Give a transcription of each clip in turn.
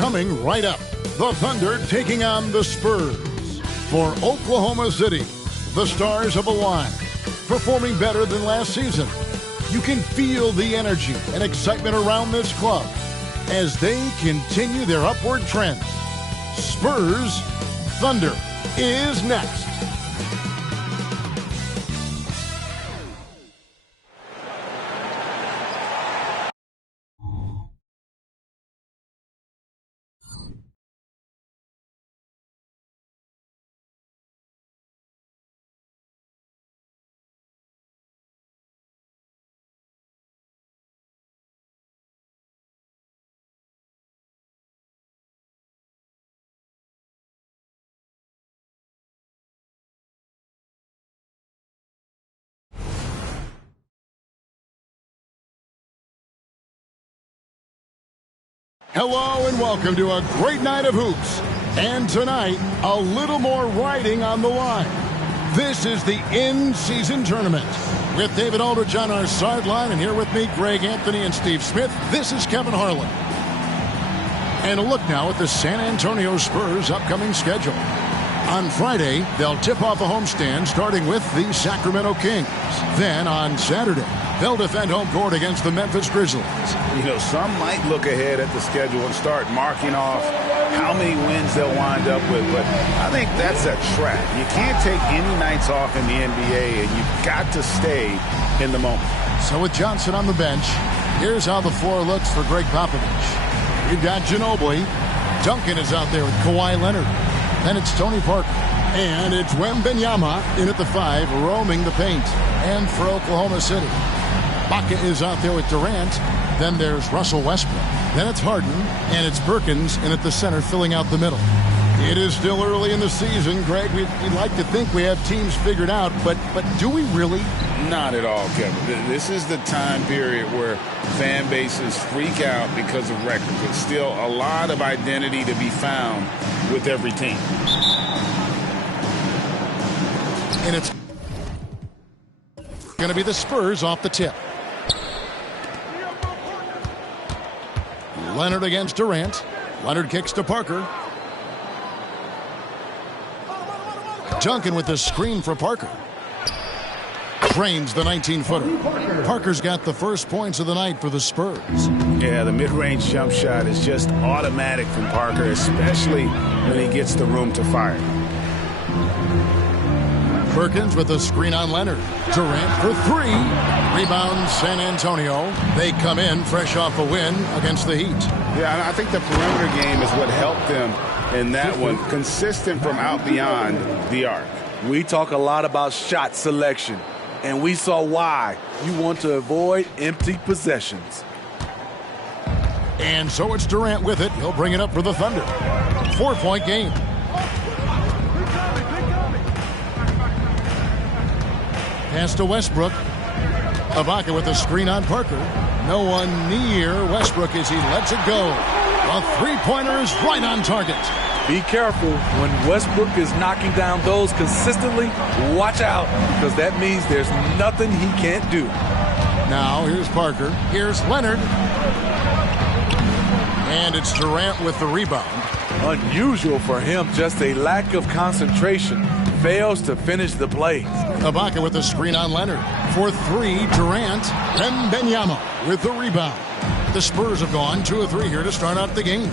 Coming right up, the Thunder taking on the Spurs. For Oklahoma City, the stars have aligned, performing better than last season. You can feel the energy and excitement around this club as they continue their upward trend. Spurs Thunder is next. Hello and welcome to a great night of hoops. And tonight, a little more riding on the line. This is the in-season tournament. With David Aldridge on our sideline, and here with me, Greg Anthony and Steve Smith, this is Kevin Harlan. And a look now at the San Antonio Spurs' upcoming schedule. On Friday, they'll tip off a homestand starting with the Sacramento Kings. Then on Saturday, they'll defend home court against the Memphis Grizzlies. You know, some might look ahead at the schedule and start marking off how many wins they'll wind up with, but I think that's a trap. You can't take any nights off in the NBA, and you've got to stay in the moment. So with Johnson on the bench, here's how the floor looks for Greg Popovich. We've got Ginobili. Duncan is out there with Kawhi Leonard. Then it's Tony Parker. And it's Wembanyama in at the 5, roaming the paint. And for Oklahoma City, Baca is out there with Durant. Then there's Russell Westbrook. Then it's Harden. And it's Perkins in at the center, filling out the middle. It is still early in the season, Greg. We'd like to think we have teams figured out, but do we really? Not at all, Kevin. This is the time period where fan bases freak out because of records. There's still a lot of identity to be found with every team. And it's going to be the Spurs off the tip. Leonard against Durant. Leonard kicks to Parker. Duncan with the screen for Parker. Drains the 19-footer. Parker's got the first points of the night for the Spurs. Yeah, the mid-range jump shot is just automatic from Parker, especially when he gets the room to fire. Perkins with a screen on Leonard. Durant for 3. Rebound San Antonio. They come in fresh off a win against the Heat. Yeah, I think the perimeter game is what helped them in that one. Consistent from out beyond the arc. We talk a lot about shot selection, and we saw why. You want to avoid empty possessions. And so it's Durant with it. He'll bring it up for the Thunder. 4-point game. Pass to Westbrook. Ibaka with a screen on Parker. No one near Westbrook as he lets it go. A three-pointer is right on target. Be careful when Westbrook is knocking down those consistently. Watch out, because that means there's nothing he can't do. Now here's Parker. Here's Leonard. And it's Durant with the rebound. Unusual for him, just a lack of concentration. Fails to finish the play. Ibaka with a screen on Leonard. For 3, Durant. Wembanyama with the rebound. The Spurs have gone 2 of 3 here to start out the game.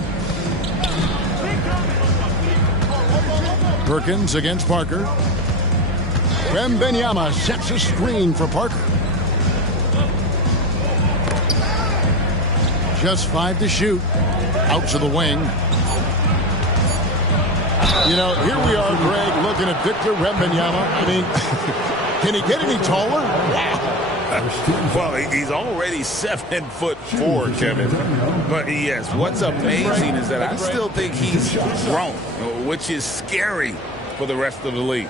Perkins against Parker. Wembanyama sets a screen for Parker. Just 5 to shoot. Out to the wing. You know, here we are, Greg, looking at Victor Wembanyama. I mean, can he get any taller? Wow. Well, he's already 7'4", Kevin. But yes, what's amazing is that I still think he's grown, which is scary for the rest of the league.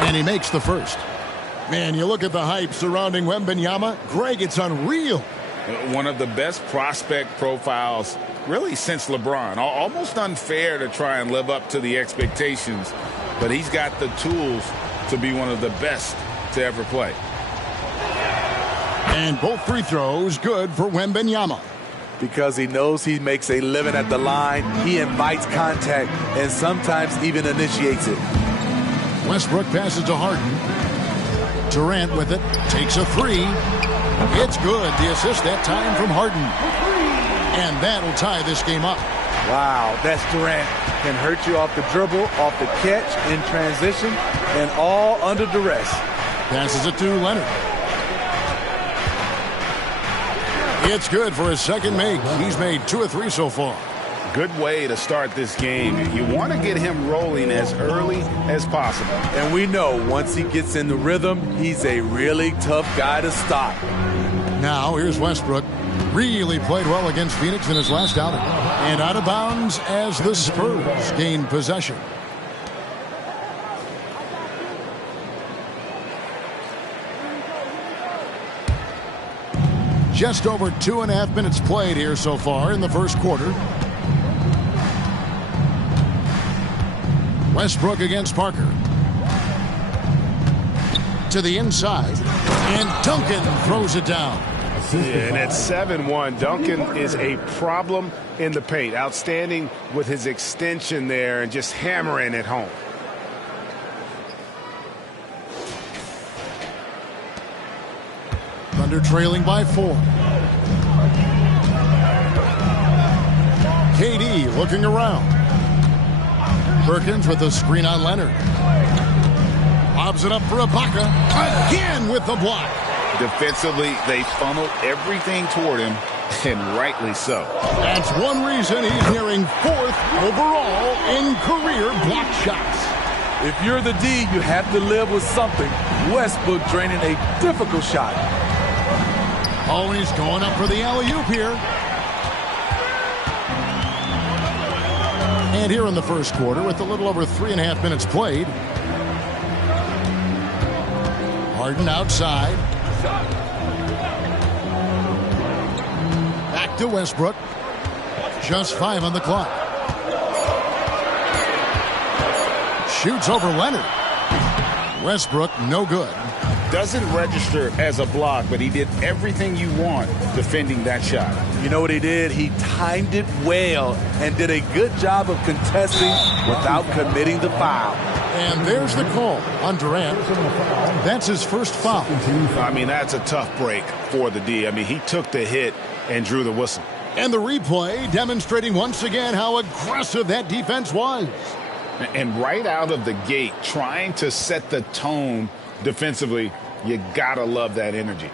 And he makes the first. Man, you look at the hype surrounding Wembanyama. Greg, it's unreal. One of the best prospect profiles really since LeBron. Almost unfair to try and live up to the expectations, but he's got the tools to be one of the best to ever play. And both free throws good for Wembanyama. Because he knows he makes a living at the line, he invites contact and sometimes even initiates it. Westbrook passes to Harden. Durant with it, takes a three. It's good. The assist that time from Harden. And that'll tie this game up. Wow, that's Durant. Can hurt you off the dribble, off the catch, in transition, and all under duress. Passes it to Leonard. It's good for his second make. He's made 2 of 3 so far. Good way to start this game. You want to get him rolling as early as possible. And we know once he gets in the rhythm, he's a really tough guy to stop. Now here's Westbrook. Really played well against Phoenix in his last outing. And out of bounds as the Spurs gain possession. Just over 2.5 minutes played here so far in the first quarter. Westbrook against Parker. To the inside. And Duncan throws it down. And at 7-1, Duncan is a problem in the paint. Outstanding with his extension there and just hammering it home. Thunder trailing by 4. KD looking around. Perkins with a screen on Leonard. Lobs it up for Ibaka. Again with the block. Defensively, they funnel everything toward him, and rightly so. That's one reason he's nearing 4th overall in career block shots. If you're the D, you have to live with something. Westbrook draining a difficult shot. Oh, he's going up for the alley-oop here. And here in the first quarter, with a little over 3.5 minutes played. Harden outside. Back to Westbrook. Just 5 on the clock. Shoots over Leonard. Westbrook, no good. Doesn't register as a block, but he did everything you want defending that shot. You know what he did? He timed it well and did a good job of contesting without committing the foul. And there's the call on Durant. That's his first foul. I mean, that's a tough break for the D. I mean, he took the hit and drew the whistle. And the replay demonstrating once again how aggressive that defense was. And right out of the gate, trying to set the tone defensively, you gotta love that energy.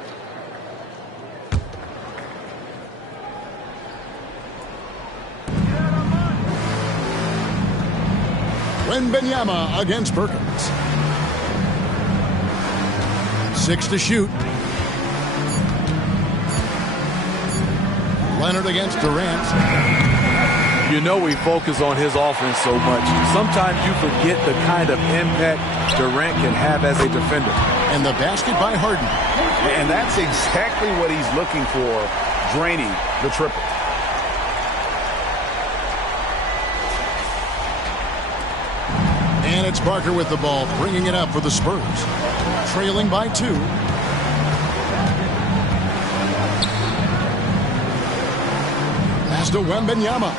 Wembanyama against Perkins. 6 to shoot. Leonard against Durant. You know we focus on his offense so much. Sometimes you forget the kind of impact Durant can have as a defender. And the basket by Harden. And that's exactly what he's looking for, draining the triple. And it's Parker with the ball, bringing it up for the Spurs. Trailing by 2. Pass to Wembanyama.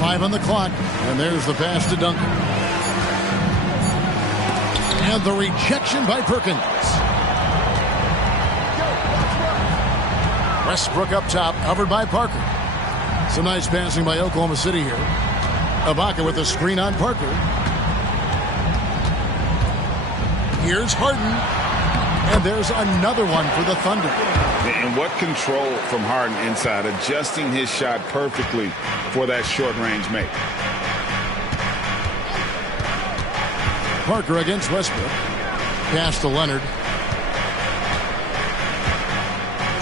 Five on the clock, and there's the pass to Duncan. And the rejection by Perkins. Westbrook up top, covered by Parker. Some nice passing by Oklahoma City here. Ibaka with a screen on Parker. Here's Harden. And there's another one for the Thunder. And what control from Harden inside, adjusting his shot perfectly for that short-range make. Parker against Westbrook. Pass to Leonard.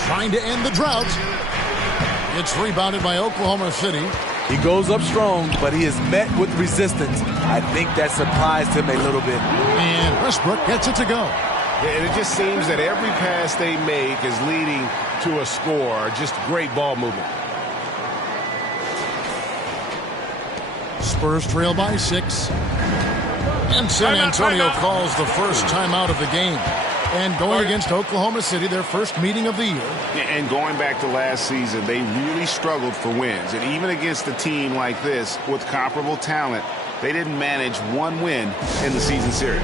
Trying to end the drought. It's rebounded by Oklahoma City. He goes up strong, but he is met with resistance. I think that surprised him a little bit. And Westbrook gets it to go. And it just seems that every pass they make is leading to a score. Just great ball movement. Spurs trail by 6. And San Antonio calls the first timeout of the game. And going against Oklahoma City, their first meeting of the year. And going back to last season, they really struggled for wins. And even against a team like this with comparable talent, they didn't manage one win in the season series.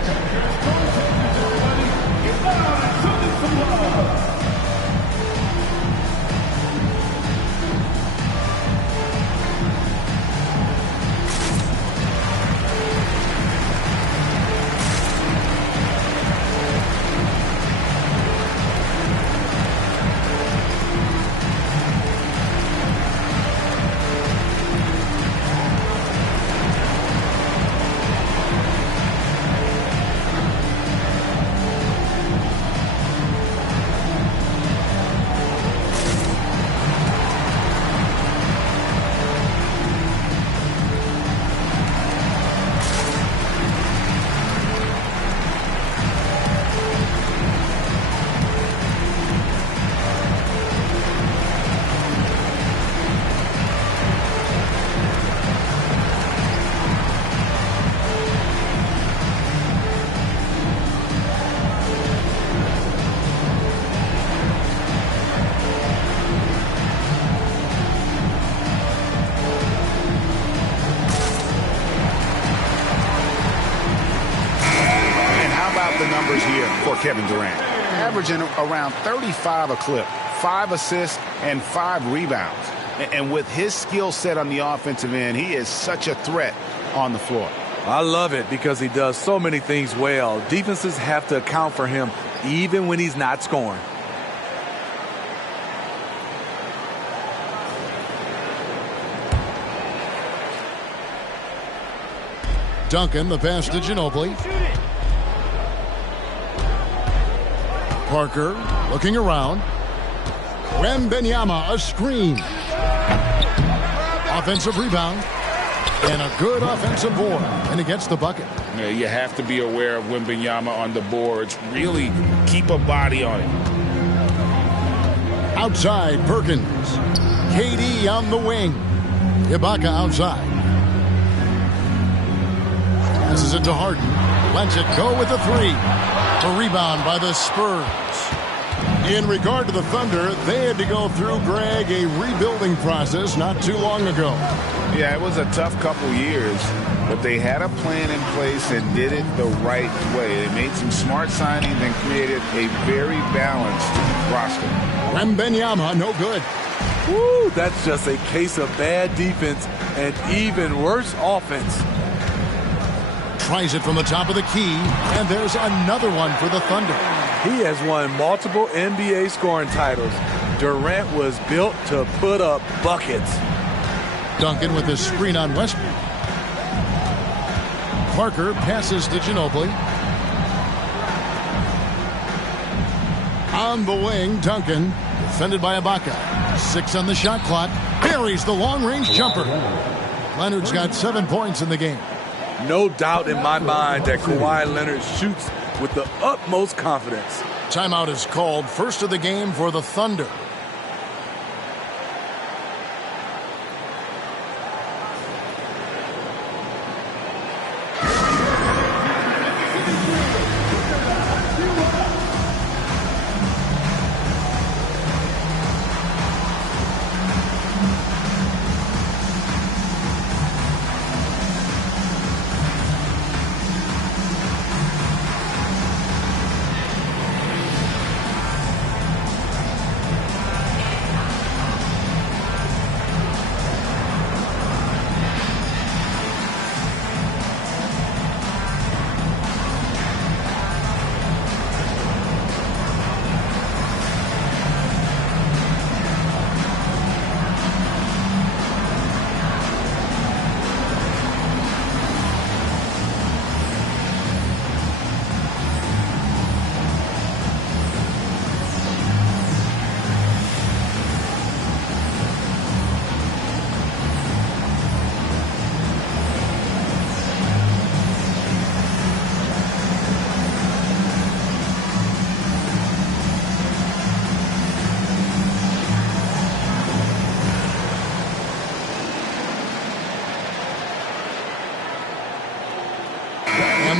Kevin Durant, averaging around 35 a clip, 5 assists, and 5 rebounds. And with his skill set on the offensive end, he is such a threat on the floor. I love it because he does so many things well. Defenses have to account for him even when he's not scoring. Duncan, the pass to Ginobili. Parker looking around. Wembanyama, a screen. Offensive rebound. And a good offensive board. And he gets the bucket. Yeah, you have to be aware of Wembanyama on the boards. Really keep a body on it. Outside, Perkins. KD on the wing. Ibaka outside. Passes it to Harden. Lets it go with the three. A rebound by the Spurs. In regard to the Thunder, they had to go through, Greg, a rebuilding process not too long ago. Yeah, it was a tough couple years, but they had a plan in place and did it the right way. They made some smart signings and created a very balanced roster. Wembanyama, no good. Woo, that's just a case of bad defense and even worse offense. Tries it from the top of the key, and there's another one for the Thunder. He has won multiple NBA scoring titles. Durant was built to put up buckets. Duncan with a screen on Westbrook. Parker passes to Ginobili. On the wing, Duncan, defended by Ibaka. 6 on the shot clock. Buries the long-range jumper. Leonard's got 7 points in the game. No doubt in my mind that Kawhi Leonard shoots with the utmost confidence. Timeout is called. First of the game for the Thunder.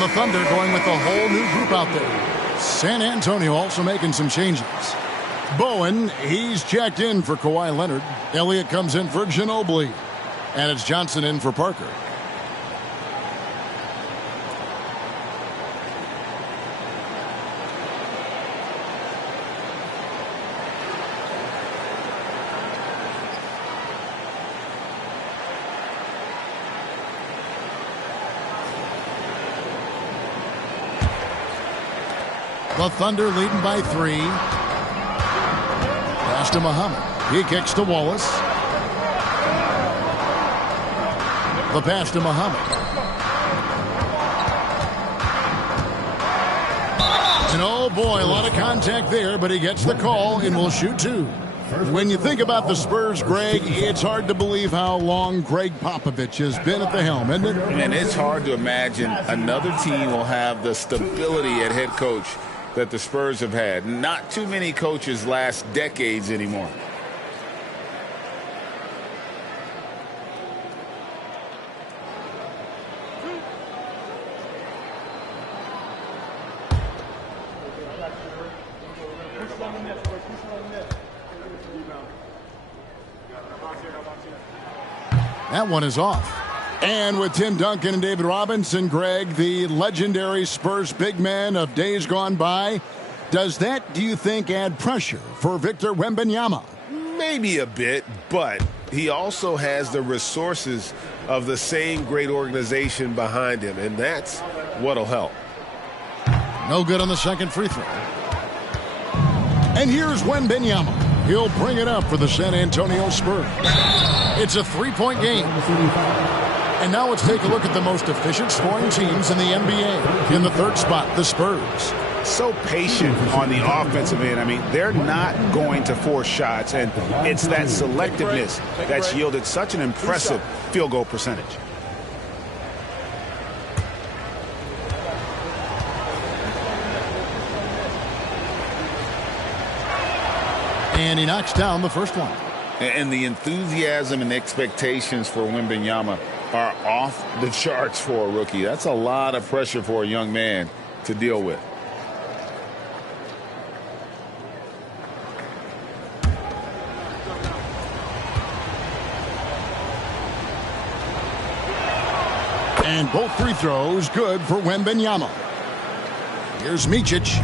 the Thunder going with a whole new group out there. San Antonio also making some changes. Bowen, he's checked in for Kawhi Leonard. Elliott comes in for Ginobili. And it's Johnson in for Parker. The Thunder leading by 3. Pass to Muhammad. He kicks to Wallace. The pass to Muhammad. And oh boy, a lot of contact there, but he gets the call and will shoot 2. When you think about the Spurs, Greg, it's hard to believe how long Greg Popovich has been at the helm, isn't it? And it's hard to imagine another team will have the stability at head coach that the Spurs have had. Not too many coaches last decades anymore. That one is off. And with Tim Duncan and David Robinson, Greg, the legendary Spurs big man of days gone by, does that, do you think, add pressure for Victor Wembanyama? Maybe a bit, but he also has the resources of the same great organization behind him, and that's what'll help. No good on the second free throw. And here's Wembanyama. He'll bring it up for the San Antonio Spurs. It's a 3-point game. And now let's take a look at the most efficient scoring teams in the NBA. In the third spot, the Spurs. So patient on the offensive end. I mean, they're not going to force shots, and it's that selectiveness that's yielded such an impressive field goal percentage. And he knocks down the first one. And the enthusiasm and expectations for Wembanyama are off the charts for a rookie. That's a lot of pressure for a young man to deal with. And both free throws good for Wembanyama. Here's Micic.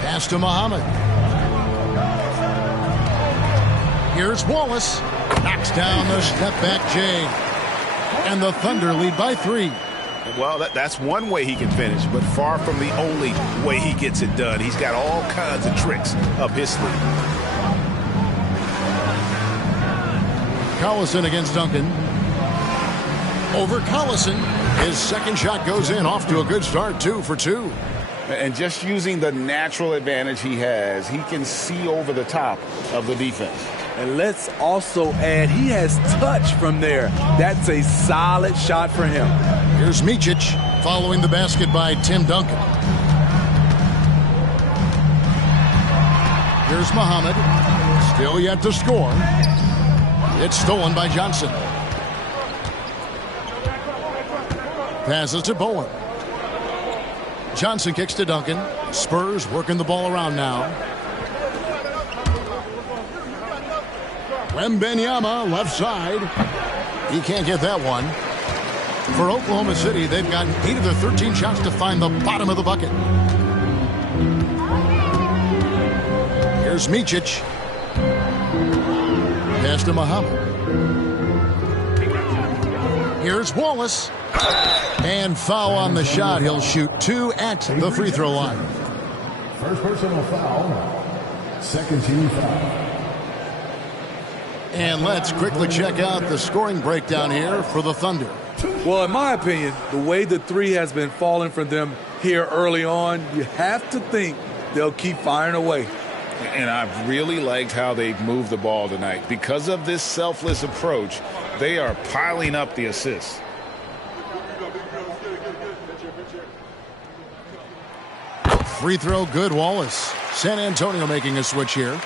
Pass to Muhammad. Here's Wallace. Knocks down the step-back J. And the Thunder lead by 3. Well, that's one way he can finish, but far from the only way he gets it done. He's got all kinds of tricks up his sleeve. Collison against Duncan. Over Collison. His second shot goes in, off to a good start, 2 for 2. And just using the natural advantage he has, he can see over the top of the defense. And let's also add, he has touch from there. That's a solid shot for him. Here's Micic following the basket by Tim Duncan. Here's Muhammad. Still yet to score. It's stolen by Johnson. Passes to Bowen. Johnson kicks to Duncan. Spurs working the ball around now. Wembanyama left side. He can't get that one. For Oklahoma City, they've gotten 8 of their 13 shots to find the bottom of the bucket. Here's Micic. Pass to Muhammad. Here's Wallace. And foul on the shot. He'll shoot 2 at the free throw line. First personal foul. Second team foul. And let's quickly check out the scoring breakdown here for the Thunder. Well, in my opinion, the way the 3 has been falling for them here early on, you have to think they'll keep firing away. And I've really liked how they've moved the ball tonight. Because of this selfless approach, they are piling up the assists. Free throw good, Wallace. San Antonio making a switch here.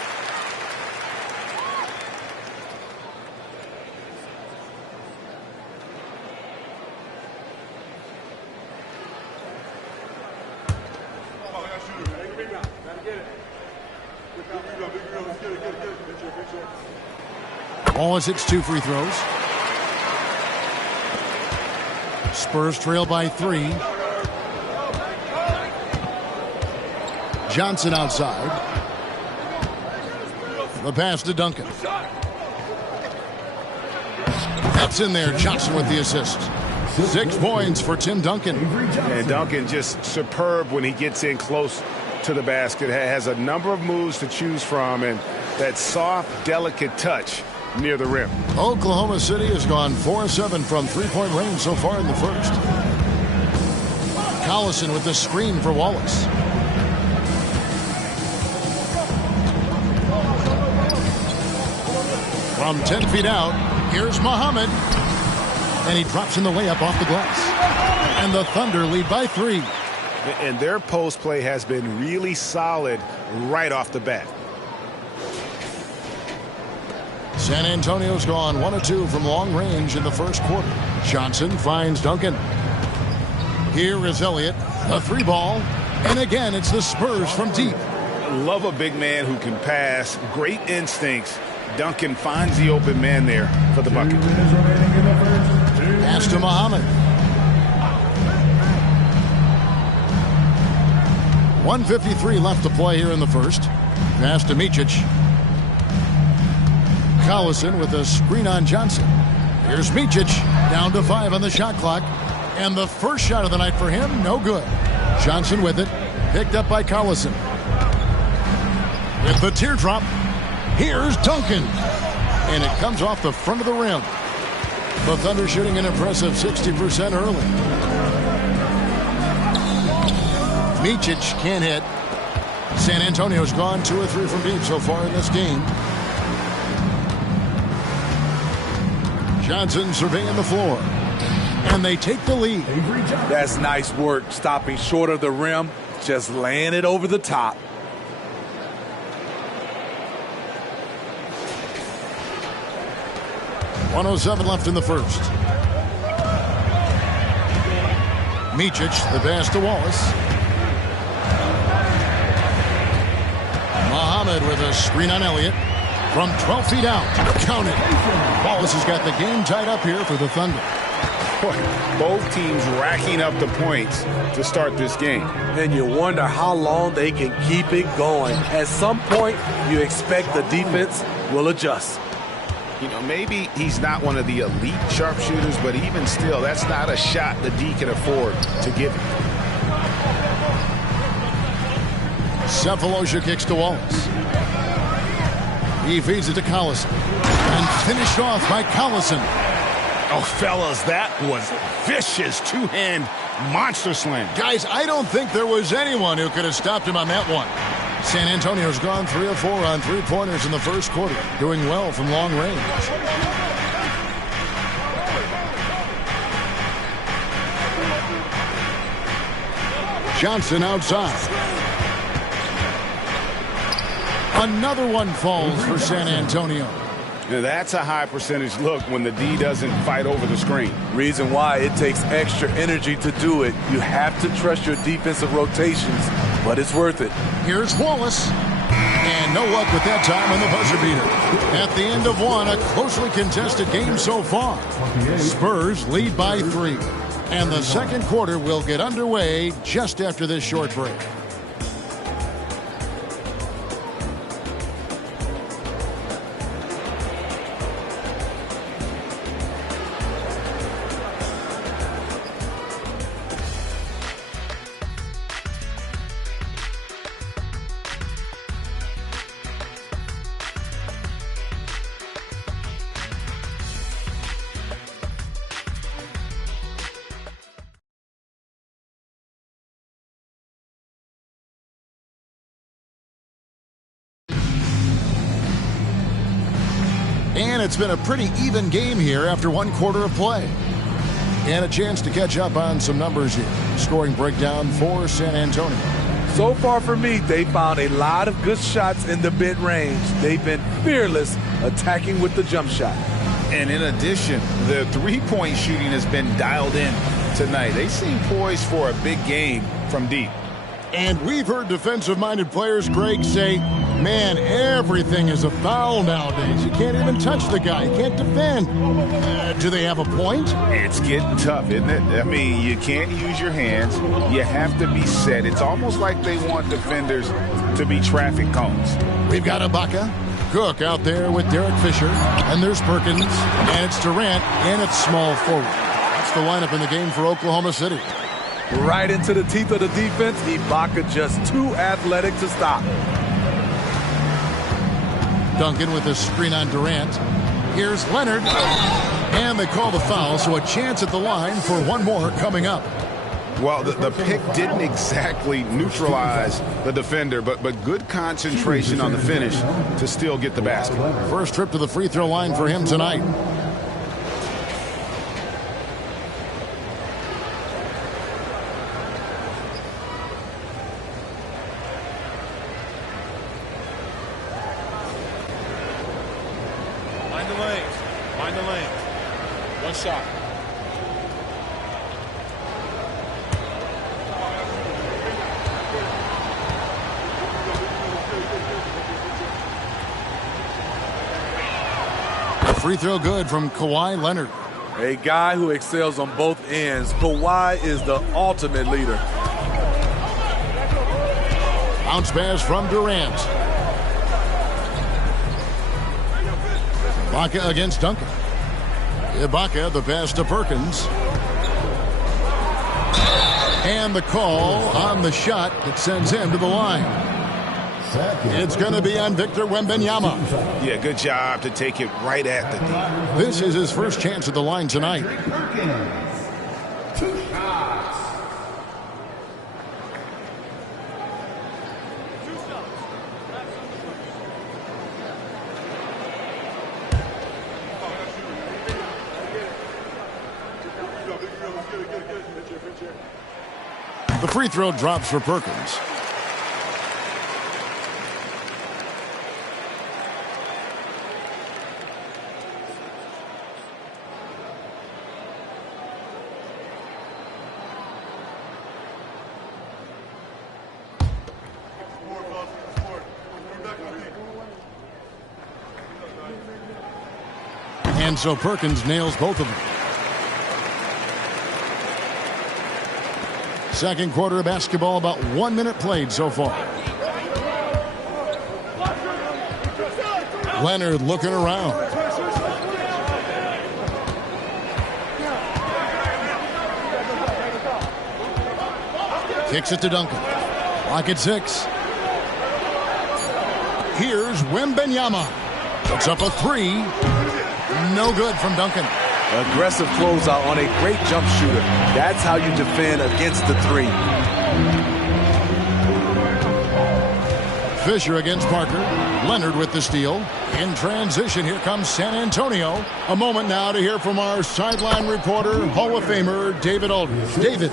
Wallace hits 2 free throws. Spurs trail by 3. Johnson outside. The pass to Duncan. That's in there. Johnson with the assist. 6 points for Tim Duncan. And Duncan just superb when he gets in close to the basket. Has a number of moves to choose from, and that soft, delicate touch near the rim. Oklahoma City has gone 4-7 from three-point range so far in the first. Collison with the screen for Wallace. From 10 feet out, here's Muhammad. And he drops in the layup off the glass. And the Thunder lead by 3. And their post play has been really solid right off the bat. San Antonio's gone 1 of 2 from long range in the first quarter. Johnson finds Duncan. Here is Elliott. A 3 ball. And again, it's the Spurs from deep. Love a big man who can pass. Great instincts. Duncan finds the open man there for the bucket. Pass to Muhammad. 1:53 left to play here in the first. Pass to Micic. Collison with a screen on Johnson. Here's Micic. Down to 5 on the shot clock. And the first shot of the night for him, no good. Johnson with it. Picked up by Collison. With the teardrop, here's Duncan. And it comes off the front of the rim. The Thunder shooting an impressive 60% early. Micic can't hit. San Antonio's gone 2 or 3 from deep so far in this game. Johnson surveying the floor. And they take the lead. That's nice work, stopping short of the rim, just laying it over the top. .107 left in the first. Micic, the pass to Wallace. Muhammad with a screen on Elliott. From 12 feet out. Count it. Wallace has got the game tied up here for the Thunder. Both teams racking up the points to start this game. And you wonder how long they can keep it going. At some point, you expect the defense will adjust. You know, maybe he's not one of the elite sharpshooters, but even still, that's not a shot the D can afford to give him. Cephalosha kicks to Wallace. He feeds it to Collison. And finished off by Collison. Oh, fellas, that was vicious two-hand monster slam. Guys, I don't think there was anyone who could have stopped him on that one. San Antonio's gone 3 of 4 on three-pointers in the first quarter, doing well from long range. Johnson outside. Another one falls for San Antonio. Now that's a high percentage look when the D doesn't fight over the screen. Reason why it takes extra energy to do it. You have to trust your defensive rotations, but it's worth it. Here's Wallace. And no luck with that time on the buzzer beater. At the end of one, a closely contested game so far. Spurs lead by 3. And the second quarter will get underway just after this short break. And it's been a pretty even game here after one quarter of play. And a chance to catch up on some numbers here. Scoring breakdown for San Antonio. So far for me, they found a lot of good shots in the mid-range. They've been fearless attacking with the jump shot. And in addition, the three-point shooting has been dialed in tonight. They seem poised for a big game from deep. And we've heard defensive-minded players, Greg, say, man, everything is a foul nowadays. You can't even touch the guy. You can't defend. Do they have a point? It's getting tough, isn't it? I mean, you can't use your hands. You have to be set. It's almost like they want defenders to be traffic cones. We've got Ibaka. Cook out there with Derek Fisher. And there's Perkins. And it's Durant. And it's small forward. That's the lineup in the game for Oklahoma City. Right into the teeth of the defense. Ibaka just too athletic to stop. Duncan with a screen on Durant. Here's Leonard. And they call the foul, so a chance at the line for one more coming up. Well, the pick didn't exactly neutralize the defender, but good concentration on the finish to still get the basket. First trip to the free throw line for him tonight. Find the lane. One shot. Free throw good from Kawhi Leonard. A guy who excels on both ends. Kawhi is the ultimate leader. Bounce pass from Durant. Ibaka against Duncan. Ibaka, the pass to Perkins. And the call on the shot that sends him to the line. It's going to be on Victor Wembanyama. Yeah, good job to take it right at the D. This is his first chance at the line tonight. Two shots. The free throw drops for Perkins. And so Perkins nails both of them. Second quarter of basketball, about 1 minute played so far. Leonard looking around. Kicks it to Duncan. Lock at 6. Here's Wembanyama. Puts up a 3. No good from Duncan. Aggressive closeout on a great jump shooter. That's how you defend against the 3. Fisher against Parker. Leonard with the steal. In transition, here comes San Antonio. A moment now to hear from our sideline reporter, Hall of Famer David Aldridge. David.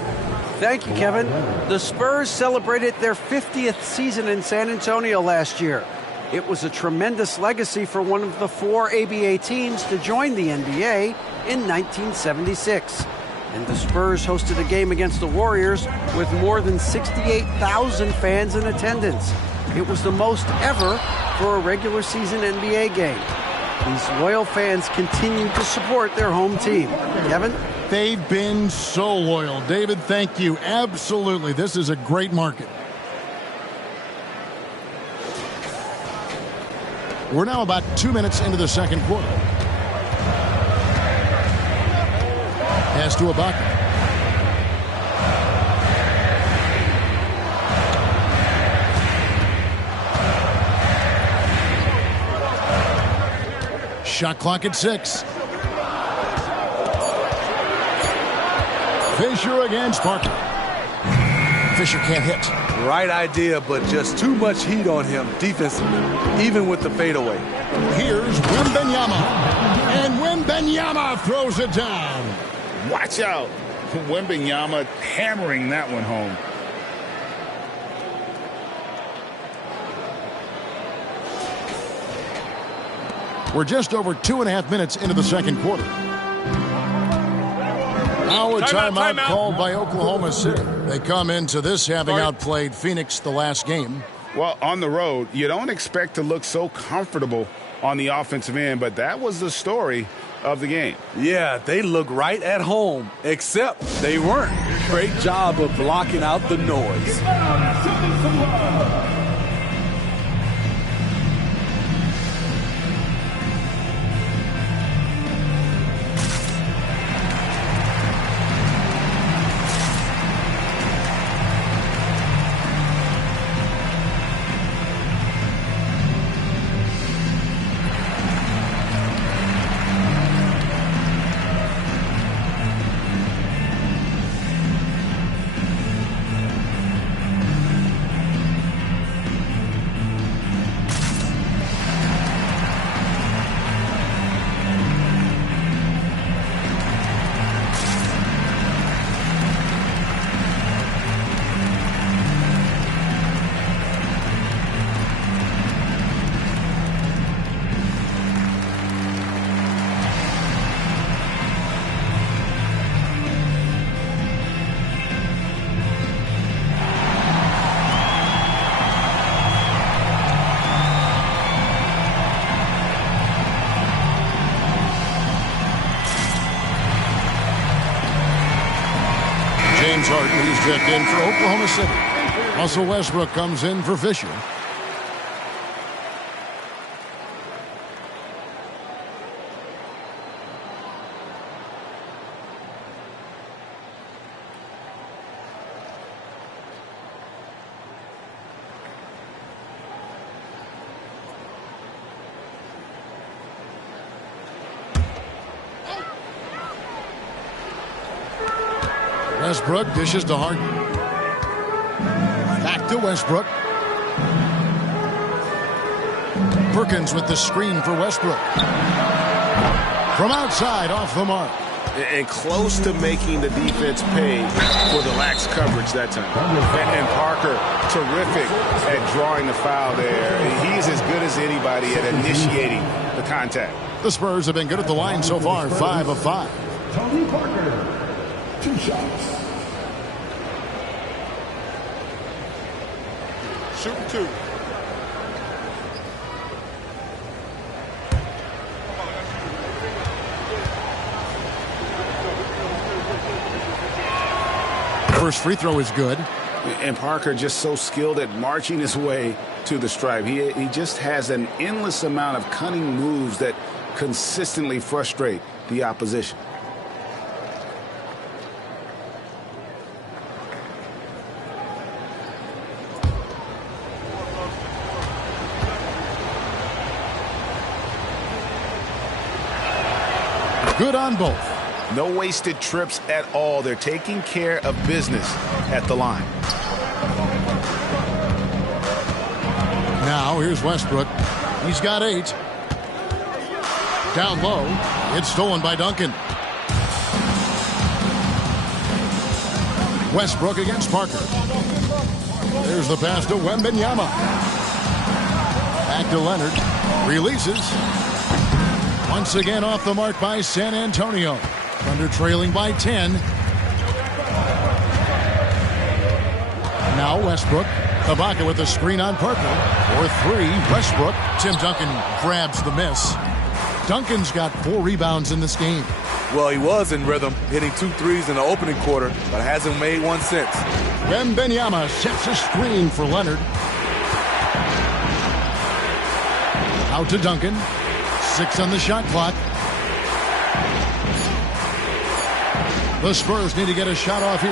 Thank you, Kevin. The Spurs celebrated their 50th season in San Antonio last year. It was a tremendous legacy for one of the 4 ABA teams to join the NBA in 1976. And the Spurs hosted a game against the Warriors with more than 68,000 fans in attendance. It was the most ever for a regular season NBA game. These loyal fans continue to support their home team. Kevin? They've been so loyal. David, thank you. Absolutely. This is a great market. We're now about 2 minutes into the second quarter. Pass to Ibaka. Shot clock at 6. Fisher against Parker. Fisher can't hit. Right idea, but just too much heat on him defensively, even with the fadeaway. Here's Wembanyama. And Wembanyama throws it down. Watch out. Wembanyama hammering that one home. We're just over 2.5 minutes into the second quarter. Now a timeout called by Oklahoma City. They come into this having outplayed Phoenix the last game. Well, on the road, you don't expect to look so comfortable on the offensive end, but that was the story of the game. Yeah, they look right at home, except they weren't. Great job of blocking out the noise. James Harden, he's checked in for Oklahoma City. Russell Westbrook comes in for Fisher. Westbrook dishes to Harden. Back to Westbrook. Perkins with the screen for Westbrook. From outside, off the mark. And close to making the defense pay for the lax coverage that time. And Parker, terrific at drawing the foul there. He's as good as anybody at initiating the contact. The Spurs have been good at the line so far, 5 of 5. Tony Parker, 2 shots. Shooting 2. First free throw is good. And Parker just so skilled at marching his way to the stripe. He just has an endless amount of cunning moves that consistently frustrate the opposition. Good on both. No wasted trips at all. They're taking care of business at the line. Now here's Westbrook. He's got 8. Down low. It's stolen by Duncan. Westbrook against Parker. There's the pass to Wembanyama. Back to Leonard. Releases. Once again off the mark by San Antonio. Thunder trailing by 10. Now Westbrook. Ibaka with the screen on Parker. For 3, Westbrook. Tim Duncan grabs the miss. Duncan's got 4 rebounds in this game. Well, he was in rhythm, hitting 2 threes in the opening quarter, but hasn't made one since. Wembanyama sets a screen for Leonard. Out to Duncan. 6 on the shot clock. The Spurs need to get a shot off here.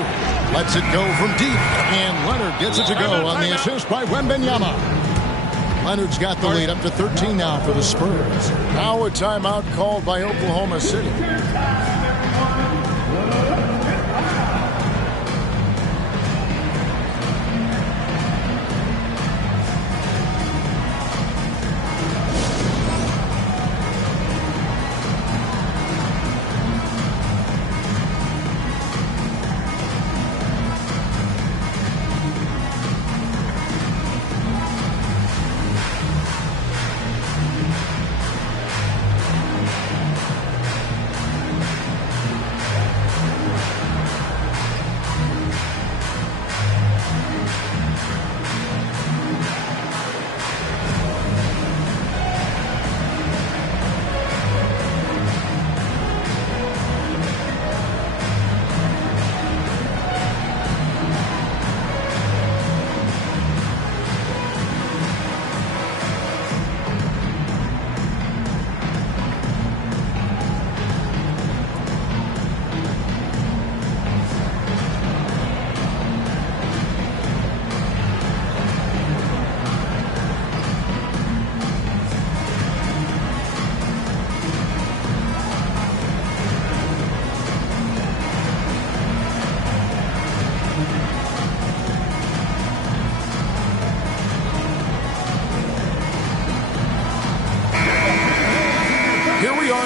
Lets it go from deep. And Leonard gets it to go on the assist by Wembanyama. Leonard's got the lead up to 13 now for the Spurs. Now a timeout called by Oklahoma City.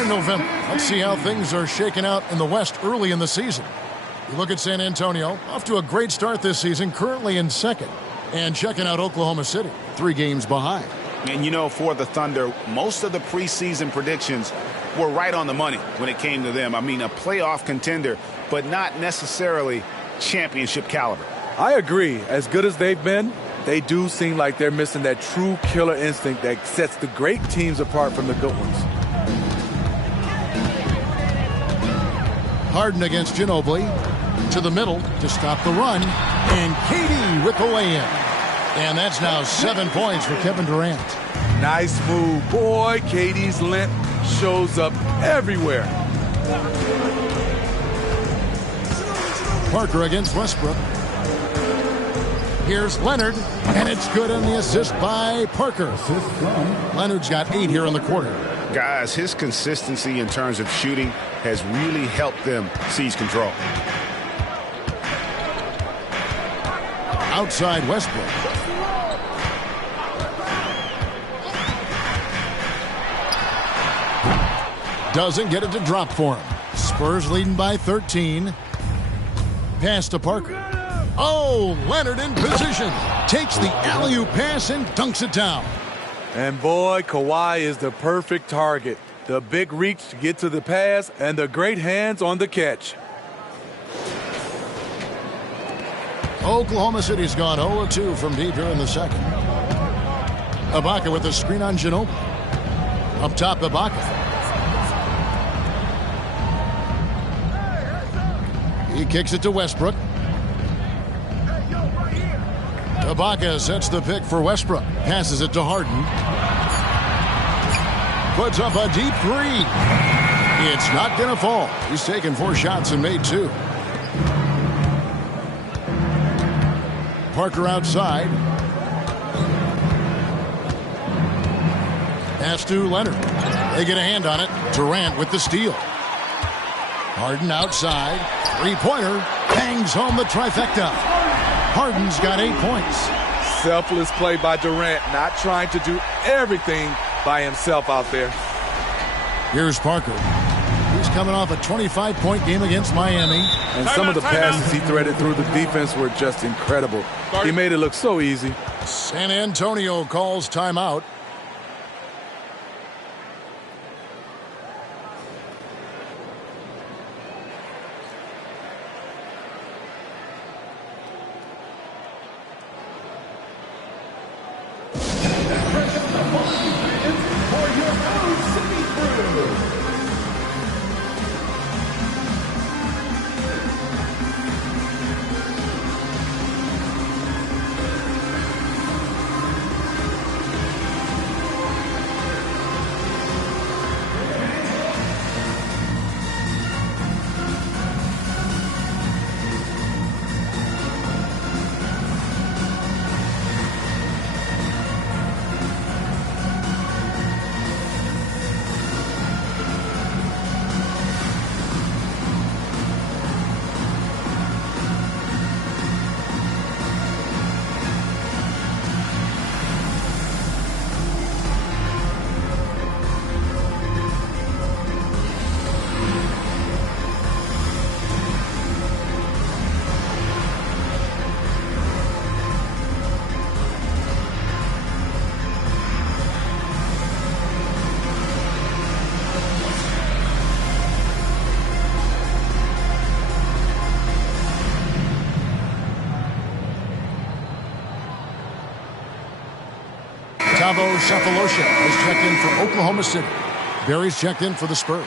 November. Let's see how things are shaking out in the West early in the season. You look at San Antonio, off to a great start this season, currently in second. And checking out Oklahoma City, 3 games behind. And you know, for the Thunder, most of the preseason predictions were right on the money when it came to them. I mean, a playoff contender, but not necessarily championship caliber. I agree. As good as they've been, they do seem like they're missing that true killer instinct that sets the great teams apart from the good ones. Harden against Ginobili. To the middle to stop the run. And KD with the lay-in. And that's now 7 points for Kevin Durant. Nice move. Boy, KD's length shows up everywhere. Parker against Westbrook. Here's Leonard, and it's good on the assist by Parker. Leonard's got 8 here in the quarter. Guys, his consistency in terms of shooting has really helped them seize control. Outside Westbrook. Doesn't get it to drop for him. Spurs leading by 13. Pass to Parker. Oh, Leonard in position. Takes the alley-oop pass and dunks it down. And boy, Kawhi is the perfect target. The big reach to get to the pass and the great hands on the catch. Oklahoma City's gone 0-2 from deep here in the second. Ibaka with the screen on Ginobili. Up top, Ibaka. He kicks it to Westbrook. Ibaka sets the pick for Westbrook. Passes it to Harden. Puts up a deep 3. It's not going to fall. He's taken 4 shots and made 2. Parker outside. Pass to Leonard. They get a hand on it. Durant with the steal. Harden outside. 3-pointer. Bangs home the trifecta. Harden's got 8 points. Selfless play by Durant, not trying to do everything by himself out there. Here's Parker. He's coming off a 25-point game against Miami. And some of the passes he threaded through the defense were just incredible. He made it look so easy. San Antonio calls timeout. Shafalosha has checked in for Oklahoma City. Barry's checked in for the Spurs.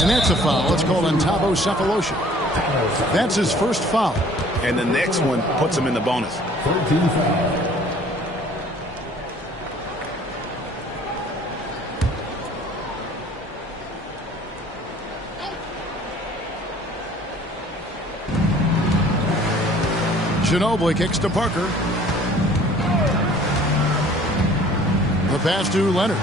And that's a foul. It's called on Thabo Sefolosha. That's his first foul. And the next one puts him in the bonus. 13 foul. Ginobili kicks to Parker. The pass to Leonard.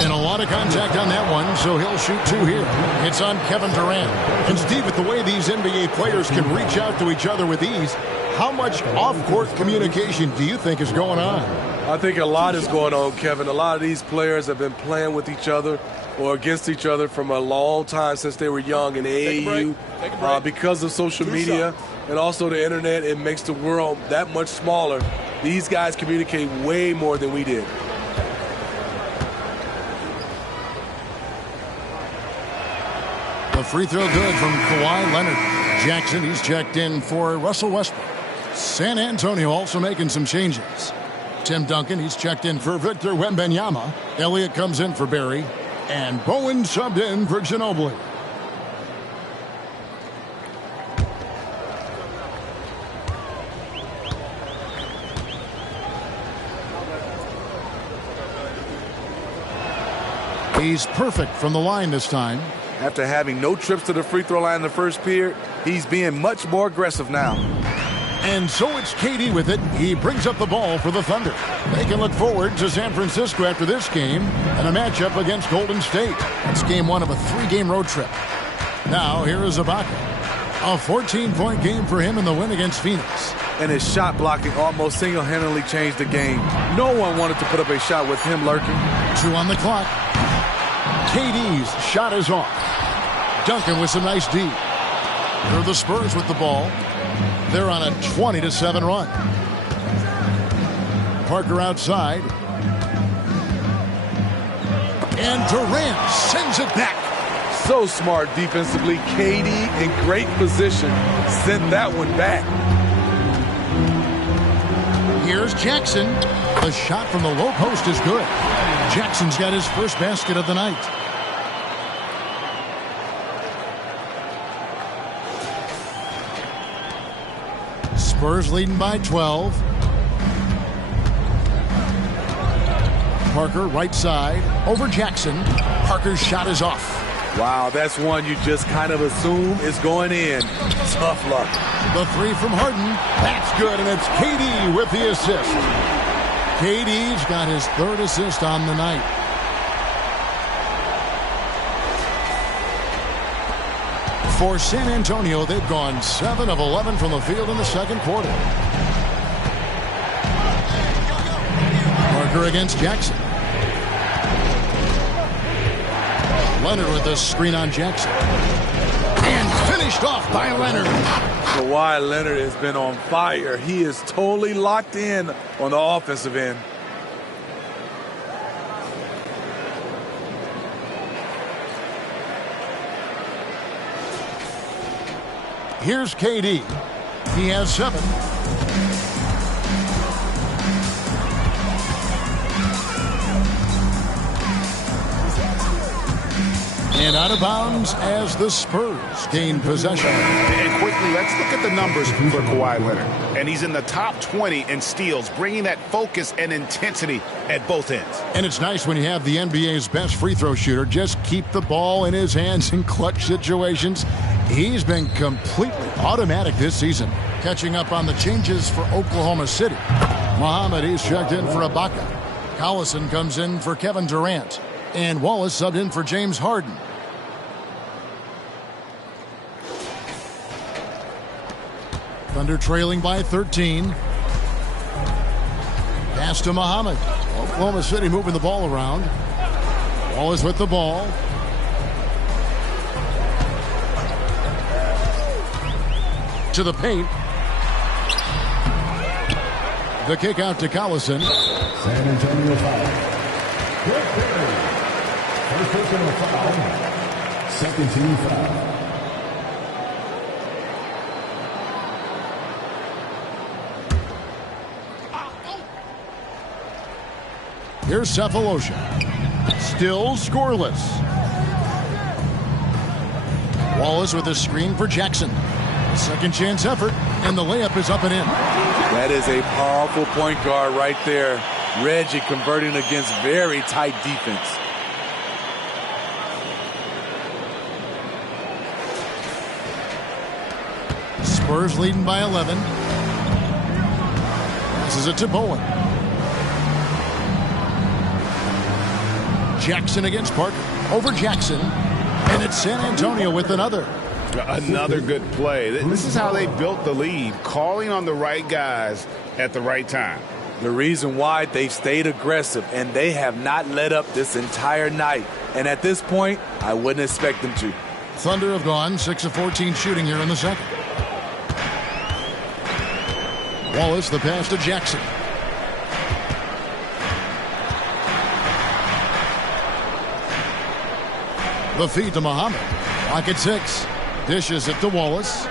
And a lot of contact on that one, so he'll shoot 2 here. It's on Kevin Durant. And Steve, with the way these NBA players can reach out to each other with ease, how much off-court communication do you think is going on? I think a lot is going on, Kevin. A lot of these players have been playing with each other or against each other from a long time since they were young in the AAU. Because of social media and also the internet, it makes the world that much smaller. These guys communicate way more than we did. A free throw good from Kawhi Leonard. Jackson, he's checked in for Russell Westbrook. San Antonio also making some changes. Tim Duncan, he's checked in for Victor Wembanyama. Elliott comes in for Barry. And Bowen subbed in for Ginobili. He's perfect from the line this time. After having no trips to the free throw line in the first period, he's being much more aggressive now. And so it's KD with it. He brings up the ball for the Thunder. They can look forward to San Francisco after this game and a matchup against Golden State. It's game 1 of a 3-game road trip. Now here is Ibaka. A 14-point game for him in the win against Phoenix. And his shot blocking almost single-handedly changed the game. No one wanted to put up a shot with him lurking. 2 on the clock. KD's shot is off. Duncan with some nice D. They're the Spurs with the ball. They're on a 20-7 run. Parker outside. And Durant sends it back. So smart defensively. KD in great position. Sent that one back. Here's Jackson. The shot from the low post is good. Jackson's got his first basket of the night. Spurs leading by 12. Parker right side over Jackson. Parker's shot is off. Wow, that's one you just kind of assume is going in. Tough luck. The 3 from Harden. That's good, and it's KD with the assist. KD's got his 3rd assist on the night. For San Antonio, they've gone 7 of 11 from the field in the second quarter. Parker against Jackson. Leonard with the screen on Jackson. And finished off by Leonard. Kawhi Leonard has been on fire. He is totally locked in on the offensive end. Here's KD. He has 7. And out of bounds as the Spurs gain possession. And quickly, let's look at the numbers for Kawhi Leonard. And he's in the top 20 in steals, bringing that focus and intensity at both ends. And it's nice when you have the NBA's best free throw shooter just keep the ball in his hands in clutch situations. He's been completely automatic this season. Catching up on the changes for Oklahoma City. Muhammad, he's checked in for Ibaka. Collison comes in for Kevin Durant. And Wallace subbed in for James Harden. Thunder trailing by 13. Pass to Muhammad. Oklahoma City moving the ball around. Wallace with the ball. To the paint. The kick out to Collison. San Antonio foul. First personal foul. Second team foul. Here's Cephalosha. Still scoreless. Wallace with a screen for Jackson. Second chance effort, and the layup is up and in. That is a powerful point guard right there. Reggie converting against very tight defense. Spurs leading by 11. Passes it to Bowen. Jackson against Parker. Over Jackson. And it's San Antonio with another. Another good play. This is how they built the lead, calling on the right guys at the right time. The reason why they've stayed aggressive, and they have not let up this entire night. And at this point, I wouldn't expect them to. Thunder have gone 6 of 14 shooting here in the second. Wallace, the pass to Jackson. The feed to Muhammad. Clock at 6. Dishes it to Wallace.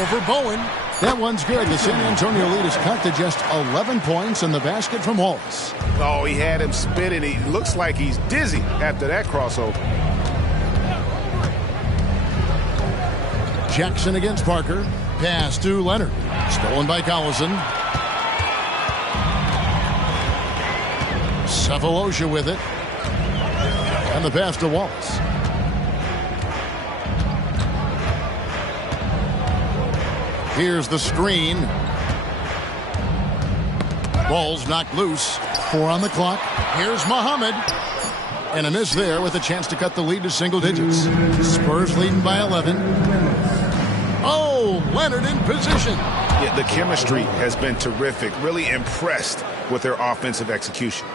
Over Bowen. That one's good. The San Antonio lead is cut to just 11 points in the basket from Wallace. Oh, he had him spinning. He looks like he's dizzy after that crossover. Jackson against Parker. Pass to Leonard. Stolen by Collison. Cephalosha with it. And the pass to Wallace. Here's the screen. Ball's knocked loose. 4 on the clock. Here's Muhammad. And a miss there with a chance to cut the lead to single digits. Spurs leading by 11. Oh, Leonard in position. Yeah, the chemistry has been terrific. Really impressed with their offensive execution.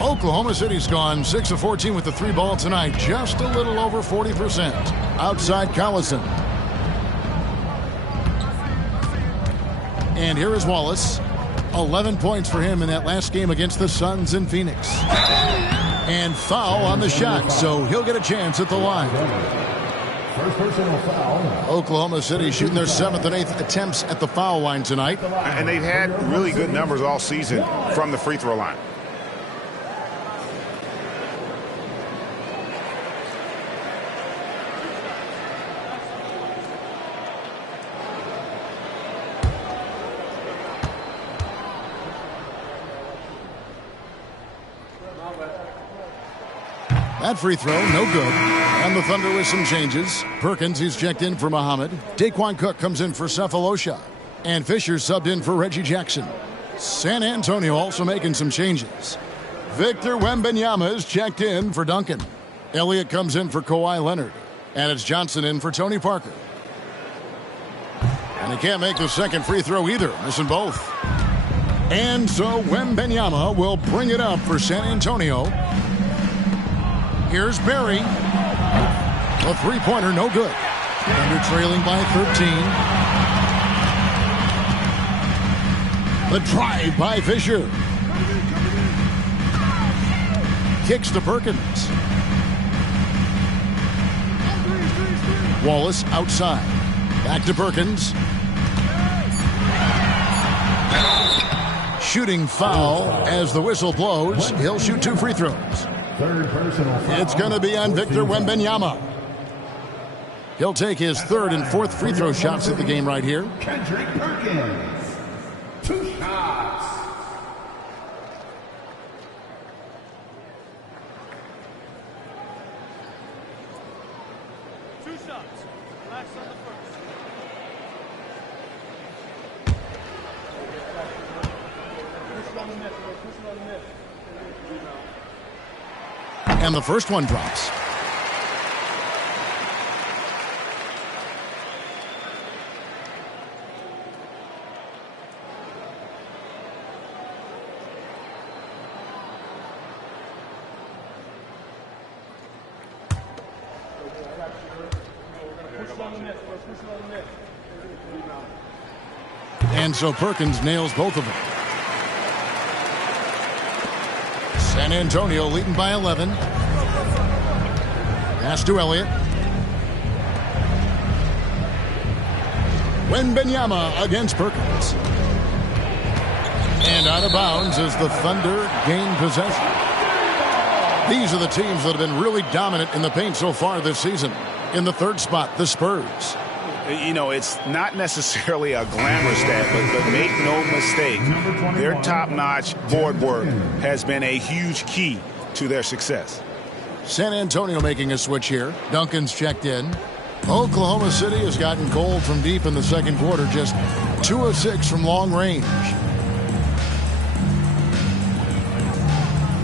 Oklahoma City's gone 6 of 14 with the 3 ball tonight. Just a little over 40%. Outside Collison. And here is Wallace. 11 points for him in that last game against the Suns in Phoenix. And foul on the shot, so he'll get a chance at the line. First personal foul. Oklahoma City shooting their 7th and 8th attempts at the foul line tonight. And they've had really good numbers all season from the free throw line. That free throw, no good. And the Thunder with some changes. Perkins, he's checked in for Muhammad. Daquan Cook comes in for Cephalosha. And Fisher subbed in for Reggie Jackson. San Antonio also making some changes. Victor Wembanyama is checked in for Duncan. Elliott comes in for Kawhi Leonard. And it's Johnson in for Tony Parker. And he can't make the second free throw either, missing both. And so Wembanyama will bring it up for San Antonio. Here's Barry. A three-pointer, no good. Thunder trailing by 13. The drive by Fisher. Kicks to Perkins. Wallace outside. Back to Perkins. Shooting foul as the whistle blows. He'll shoot 2 free throws. Third personal foul. It's going to be on Victor Wembanyama. He'll take his 3rd and 4th free throw shots of the game right here. Kendrick Perkins. 2 shots. Last on the first. And the first one drops. And so Perkins nails both of them. San Antonio leading by 11. Pass to Elliott. Wembanyama against Perkins. And out of bounds as the Thunder gain possession. These are the teams that have been really dominant in the paint so far this season. In the 3rd spot, the Spurs. You know, it's not necessarily a glamour stat, but make no mistake, their top-notch board work has been a huge key to their success. San Antonio making a switch here. Duncan's checked in. Oklahoma City has gotten cold from deep in the second quarter, just 2 of 6 from long range.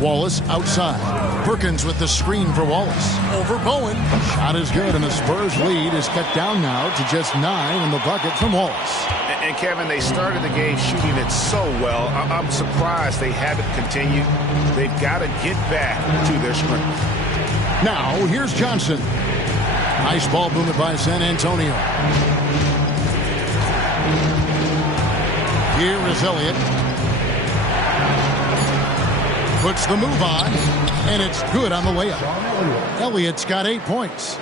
Wallace outside. Perkins with the screen for Wallace. Over Bowen. Shot is good, and the Spurs lead is cut down now to just 9 in the bucket from Wallace. And Kevin, they started the game shooting it so well. I'm surprised they haven't continued. They've got to get back to their strength. Now, here's Johnson. Nice ball movement by San Antonio. Here is Elliott. Puts the move on, and it's good on the layup. Elliott's got 8 points.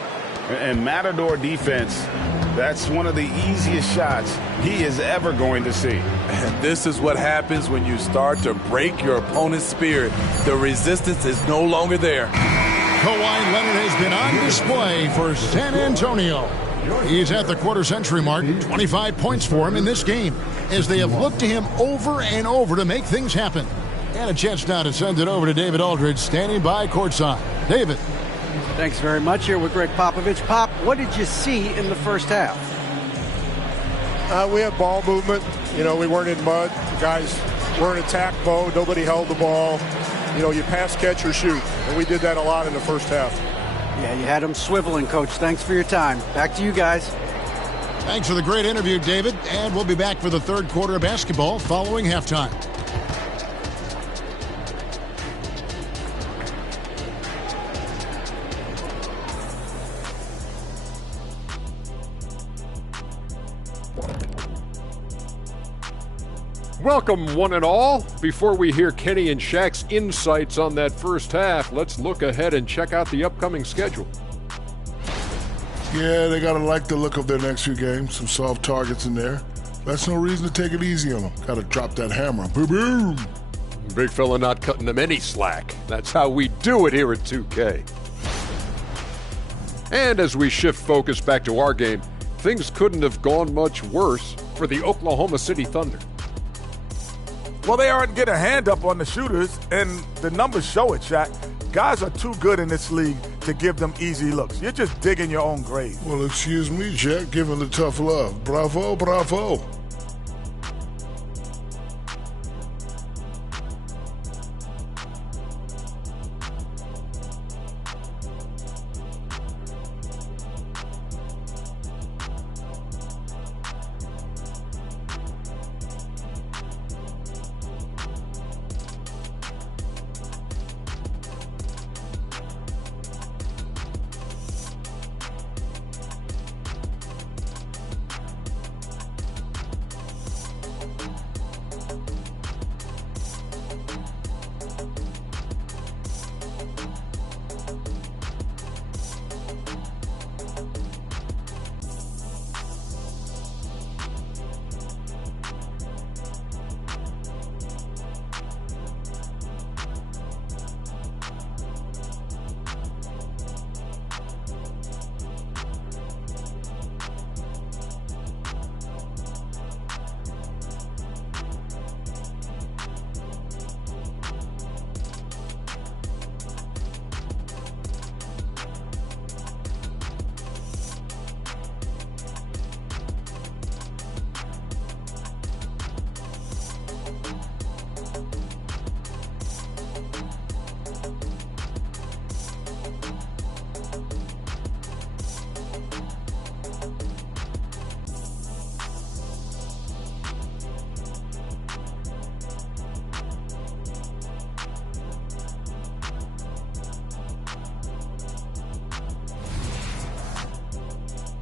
And Matador defense, that's one of the easiest shots he is ever going to see. And this is what happens when you start to break your opponent's spirit. The resistance is no longer there. Kawhi Leonard has been on display for San Antonio. He's at the quarter-century mark. 25 points for him in this game as they have looked to him over and over to make things happen. And a chance now to send it over to David Aldridge, standing by courtside. David. Thanks very much. Here with Greg Popovich. Pop, what did you see in the first half? We had ball movement. You know, we weren't in mud. The guys were in attack mode. Nobody held the ball. You know, you pass, catch, or shoot. And we did that a lot in the first half. Yeah, you had them swiveling, Coach. Thanks for your time. Back to you guys. Thanks for the great interview, David. And we'll be back for the third quarter of basketball following halftime. Welcome, one and all. Before we hear Kenny and Shaq's insights on that first half, let's look ahead and check out the upcoming schedule. Yeah, they got to like the look of their next few games. Some soft targets in there. That's no reason to take it easy on them. Got to drop that hammer. Boom, boom. Big fella not cutting them any slack. That's how we do it here at 2K. And as we shift focus back to our game, things couldn't have gone much worse for the Oklahoma City Thunder. Well, they aren't getting a hand up on the shooters, and the numbers show it, Shaq. Guys are too good in this league to give them easy looks. You're just digging your own grave. Well, excuse me, Jack, giving the tough love. Bravo, bravo.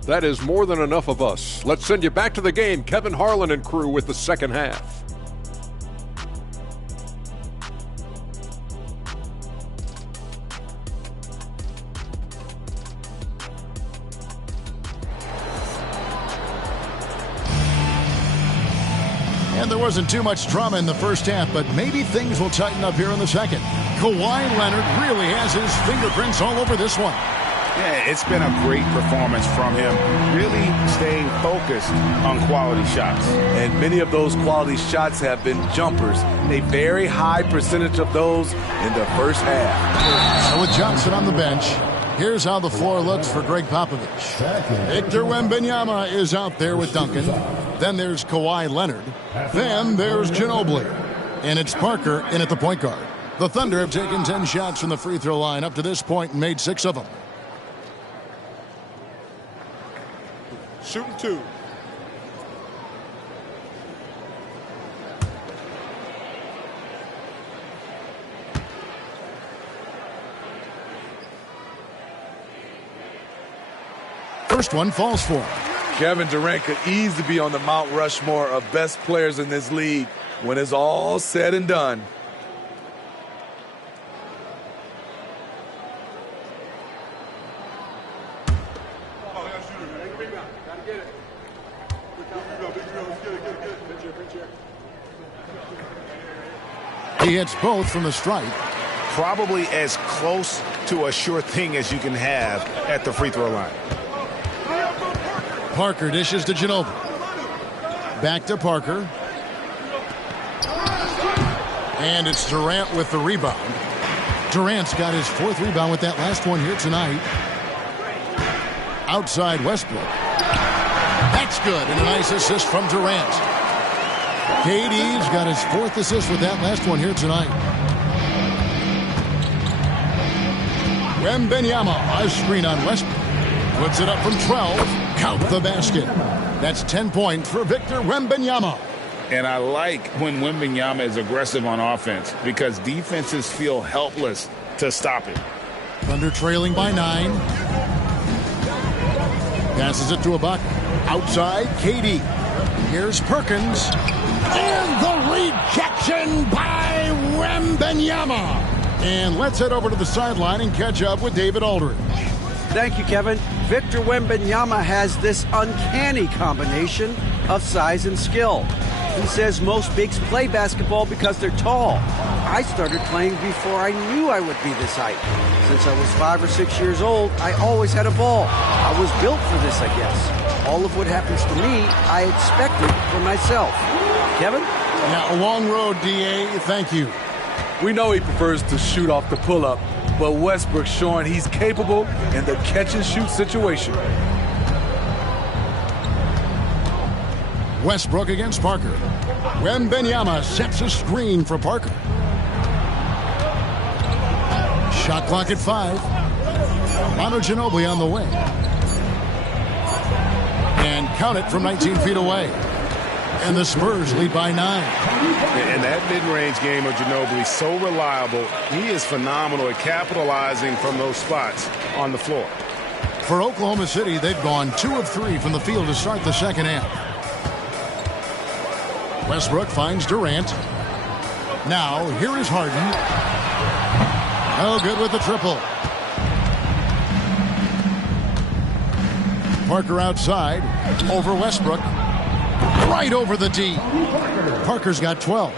That is more than enough of us. Let's send you back to the game, Kevin Harlan and crew with the second half. And there wasn't too much drama in the first half, but maybe things will tighten up here in the second. Kawhi Leonard really has his fingerprints all over this one. Yeah, it's been a great performance from him, really staying focused on quality shots. And many of those quality shots have been jumpers, a very high percentage of those in the first half. So with Johnson on the bench, here's how the floor looks for Greg Popovich. Victor Wembanyama is out there with Duncan. Then there's Kawhi Leonard. Then there's Ginobili. And it's Parker in at the point guard. The Thunder have taken 10 shots from the free throw line up to this point and made 6 of them. Shooting 2. First one falls for him. Kevin Durant could easily be on the Mount Rushmore of best players in this league when it's all said and done. He hits both from the stripe. Probably as close to a sure thing as you can have at the free throw line. Parker dishes to Ginobili. Back to Parker. And it's Durant with the rebound. Durant's got his 4th rebound with that last one here tonight. Outside Westbrook. That's good, and a nice assist from Durant. KD's got his 4th assist with that last one here tonight. Wembanyama, a screen on Westbrook. Puts it up from 12. Count the basket. That's 10 points for Victor Wembanyama. And I like when Wembanyama is aggressive on offense because defenses feel helpless to stop it. Thunder trailing by 9. Passes it to Ibaka. Outside, KD. Here's Perkins. And the rejection by Wembanyama. And let's head over to the sideline and catch up with David Aldridge. Thank you, Kevin. Victor Wembanyama has this uncanny combination of size and skill. He says most bigs play basketball because they're tall. I started playing before I knew I would be this height. Since I was 5 or 6 years old, I always had a ball. I was built for this, I guess. All of what happens to me, I expected for myself. Kevin? Yeah, a long road, D.A. Thank you. We know he prefers to shoot off the pull-up, but Westbrook's showing he's capable in the catch-and-shoot situation. Westbrook against Parker. Wembanyama sets a screen for Parker. Shot clock at 5. Manu Ginobili on the wing. And count it from 19 feet away. And the Spurs lead by 9. And that mid-range game of Ginobili, so reliable. He is phenomenal at capitalizing from those spots on the floor. For Oklahoma City, they've gone 2 of 3 from the field to start the second half. Westbrook finds Durant. Now, here is Harden. Oh, good with the triple. Parker outside. Over Westbrook. Right over the D. Parker's got 12.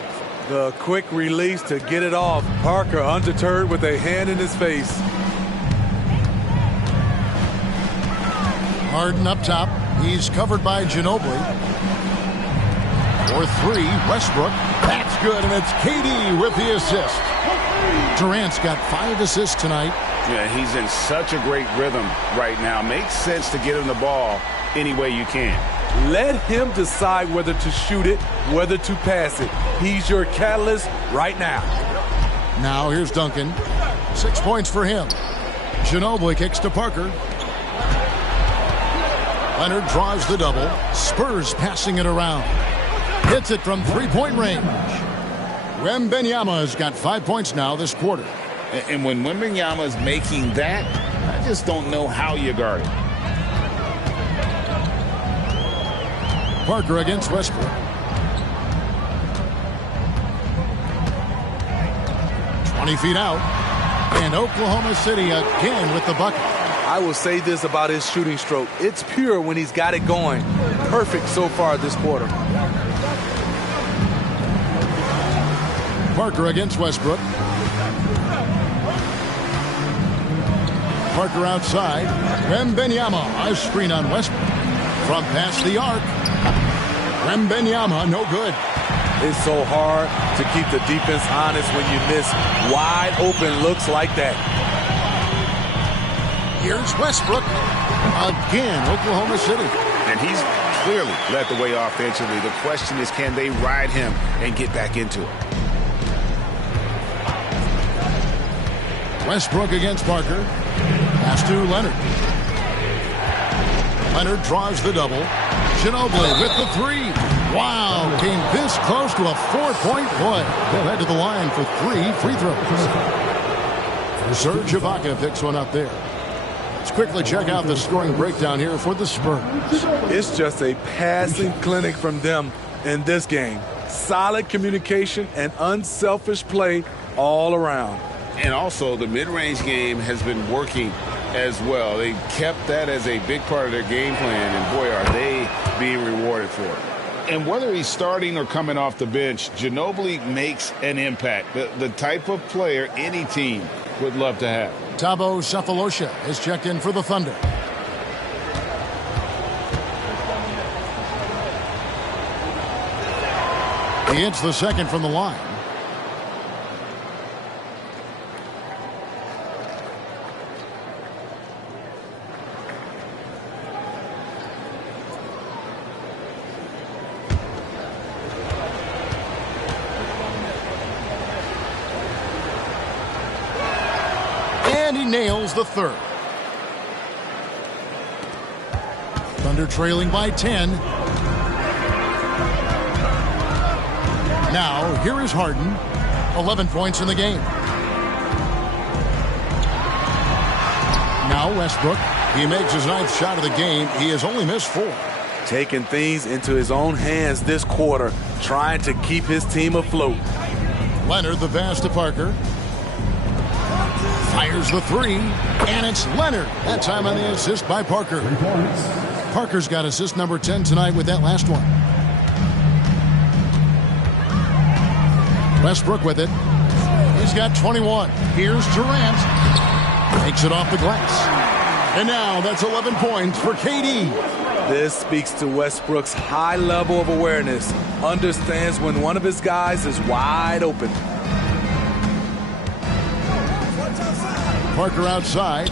The quick release to get it off. Parker undeterred with a hand in his face. Harden up top. He's covered by Ginobili. For 3, Westbrook. That's good, and it's KD with the assist. Durant's got 5 assists tonight. Yeah, he's in such a great rhythm right now. Makes sense to get him the ball any way you can. Let him decide whether to shoot it, whether to pass it. He's your catalyst right now. Now here's Duncan. 6 points for him. Ginobili kicks to Parker. Leonard draws the double. Spurs passing it around. Hits it from 3-point range. Wembanyama's got 5 points now this quarter. And when Wembanyama's making that, I just don't know how you guard it. Parker against Westbrook. 20 feet out. And Oklahoma City again with the bucket. I will say this about his shooting stroke. It's pure when he's got it going. Perfect so far this quarter. Parker against Westbrook. Parker outside. Wembanyama, a screen on Westbrook. From past the arc. Wembanyama, no good. It's so hard to keep the defense honest when you miss wide open looks like that. Here's Westbrook. Again, Oklahoma City. And he's clearly led the way offensively. The question is, can they ride him and get back into it? Westbrook against Parker. Pass to Leonard. Leonard draws the double. Ginobili with the three. Wow, came this close to a 4-point play. They'll head to the line for 3 free throws. Serge Ibaka picks one up there. Let's quickly check out the scoring breakdown here for the Spurs. It's just a passing clinic from them in this game. Solid communication and unselfish play all around. And also, the mid-range game has been working as well. They kept that as a big part of their game plan, and boy, are they being rewarded for it. And whether he's starting or coming off the bench, Ginobili makes an impact. The type of player any team would love to have. Thabo Sefolosha is checked in for the Thunder. He hits the second from the line. And he nails the third. Thunder trailing by 10. Now, here is Harden. 11 points in the game. Now Westbrook. He makes his 9th shot of the game. He has only missed 4. Taking things into his own hands this quarter, trying to keep his team afloat. Leonard the pass to Parker. Fires the three, and it's Leonard. That time on the assist by Parker. Parker's got assist number 10 tonight with that last one. Westbrook with it. He's got 21. Here's Durant. Takes it off the glass. And now that's 11 points for KD. This speaks to Westbrook's high level of awareness. Understands when one of his guys is wide open. Parker outside.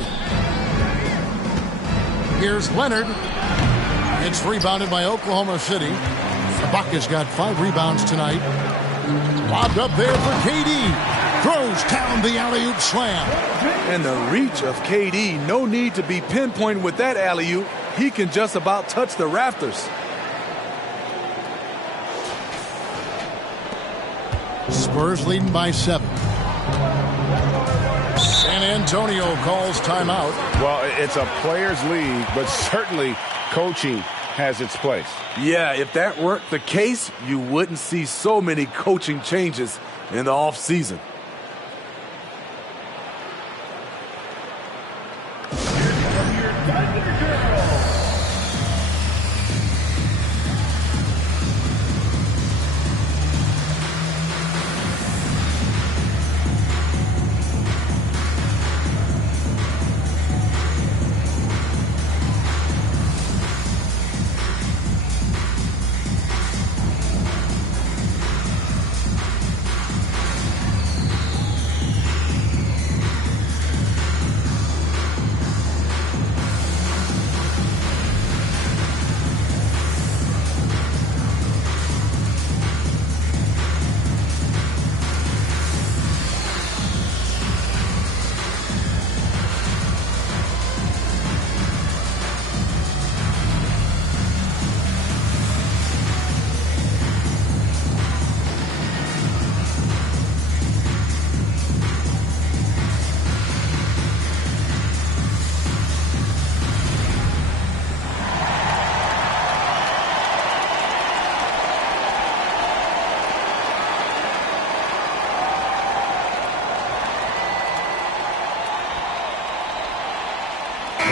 Here's Leonard. It's rebounded by Oklahoma City. Ibaka's got 5 rebounds tonight. Lobbed up there for KD. Throws down the alley-oop slam. And the reach of KD. No need to be pinpointed with that alley-oop. He can just about touch the rafters. Spurs leading by 7. San Antonio calls timeout. Well, it's a players' league, but certainly coaching has its place. Yeah, if that weren't the case, you wouldn't see so many coaching changes in the offseason.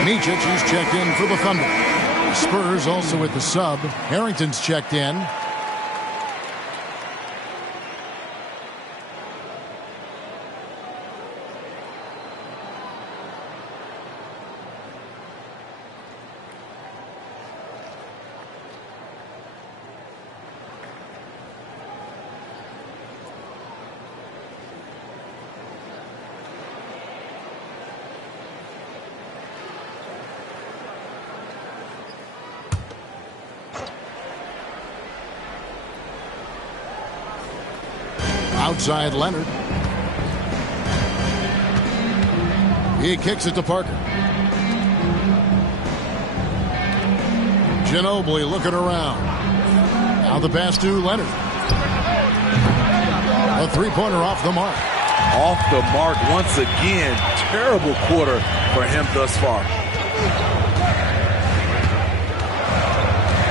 Micic is checked in for the Thunder. Spurs also with the sub. Harrington's checked in. Outside Leonard. He kicks it to Parker. Ginobili looking around. Now the pass to Leonard. A three-pointer off the mark. Off the mark once again. Terrible quarter for him thus far.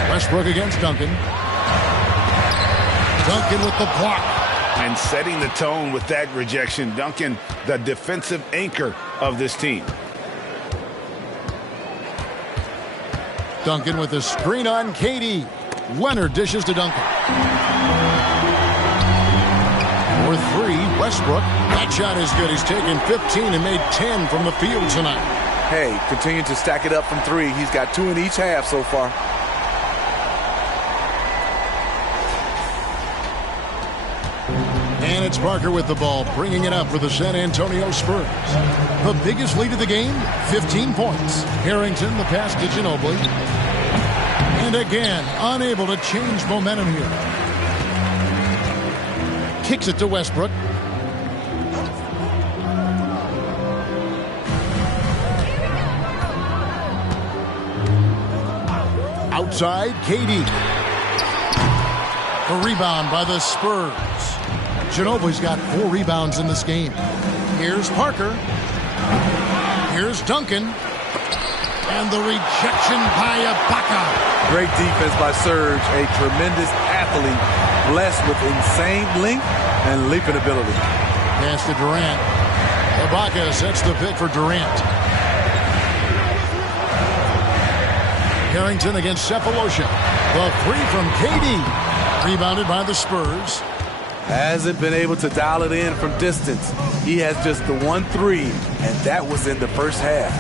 Westbrook against Duncan. Duncan with the block. And setting the tone with that rejection. Duncan, the defensive anchor of this team. Duncan with a screen on KD. Leonard dishes to Duncan. For three, Westbrook. That shot is good. He's taken 15 and made 10 from the field tonight. Hey, continue to stack it up from three. He's got 2 in each half so far. And it's Parker with the ball, bringing it up for the San Antonio Spurs. The biggest lead of the game, 15 points. Harrington, the pass to Ginobili. And again, unable to change momentum here. Kicks it to Westbrook. Outside, KD. A rebound by the Spurs. Ginobili's got 4 rebounds in this game. Here's Parker. Here's Duncan. And the rejection by Ibaka. Great defense by Serge, a tremendous athlete, blessed with insane length and leaping ability. Pass to Durant. Ibaka sets the pick for Durant. Harrington against Cephalosha. The three from KD. Rebounded by the Spurs. Hasn't been able to dial it in from distance. He has just the 1-3, and that was in the first half.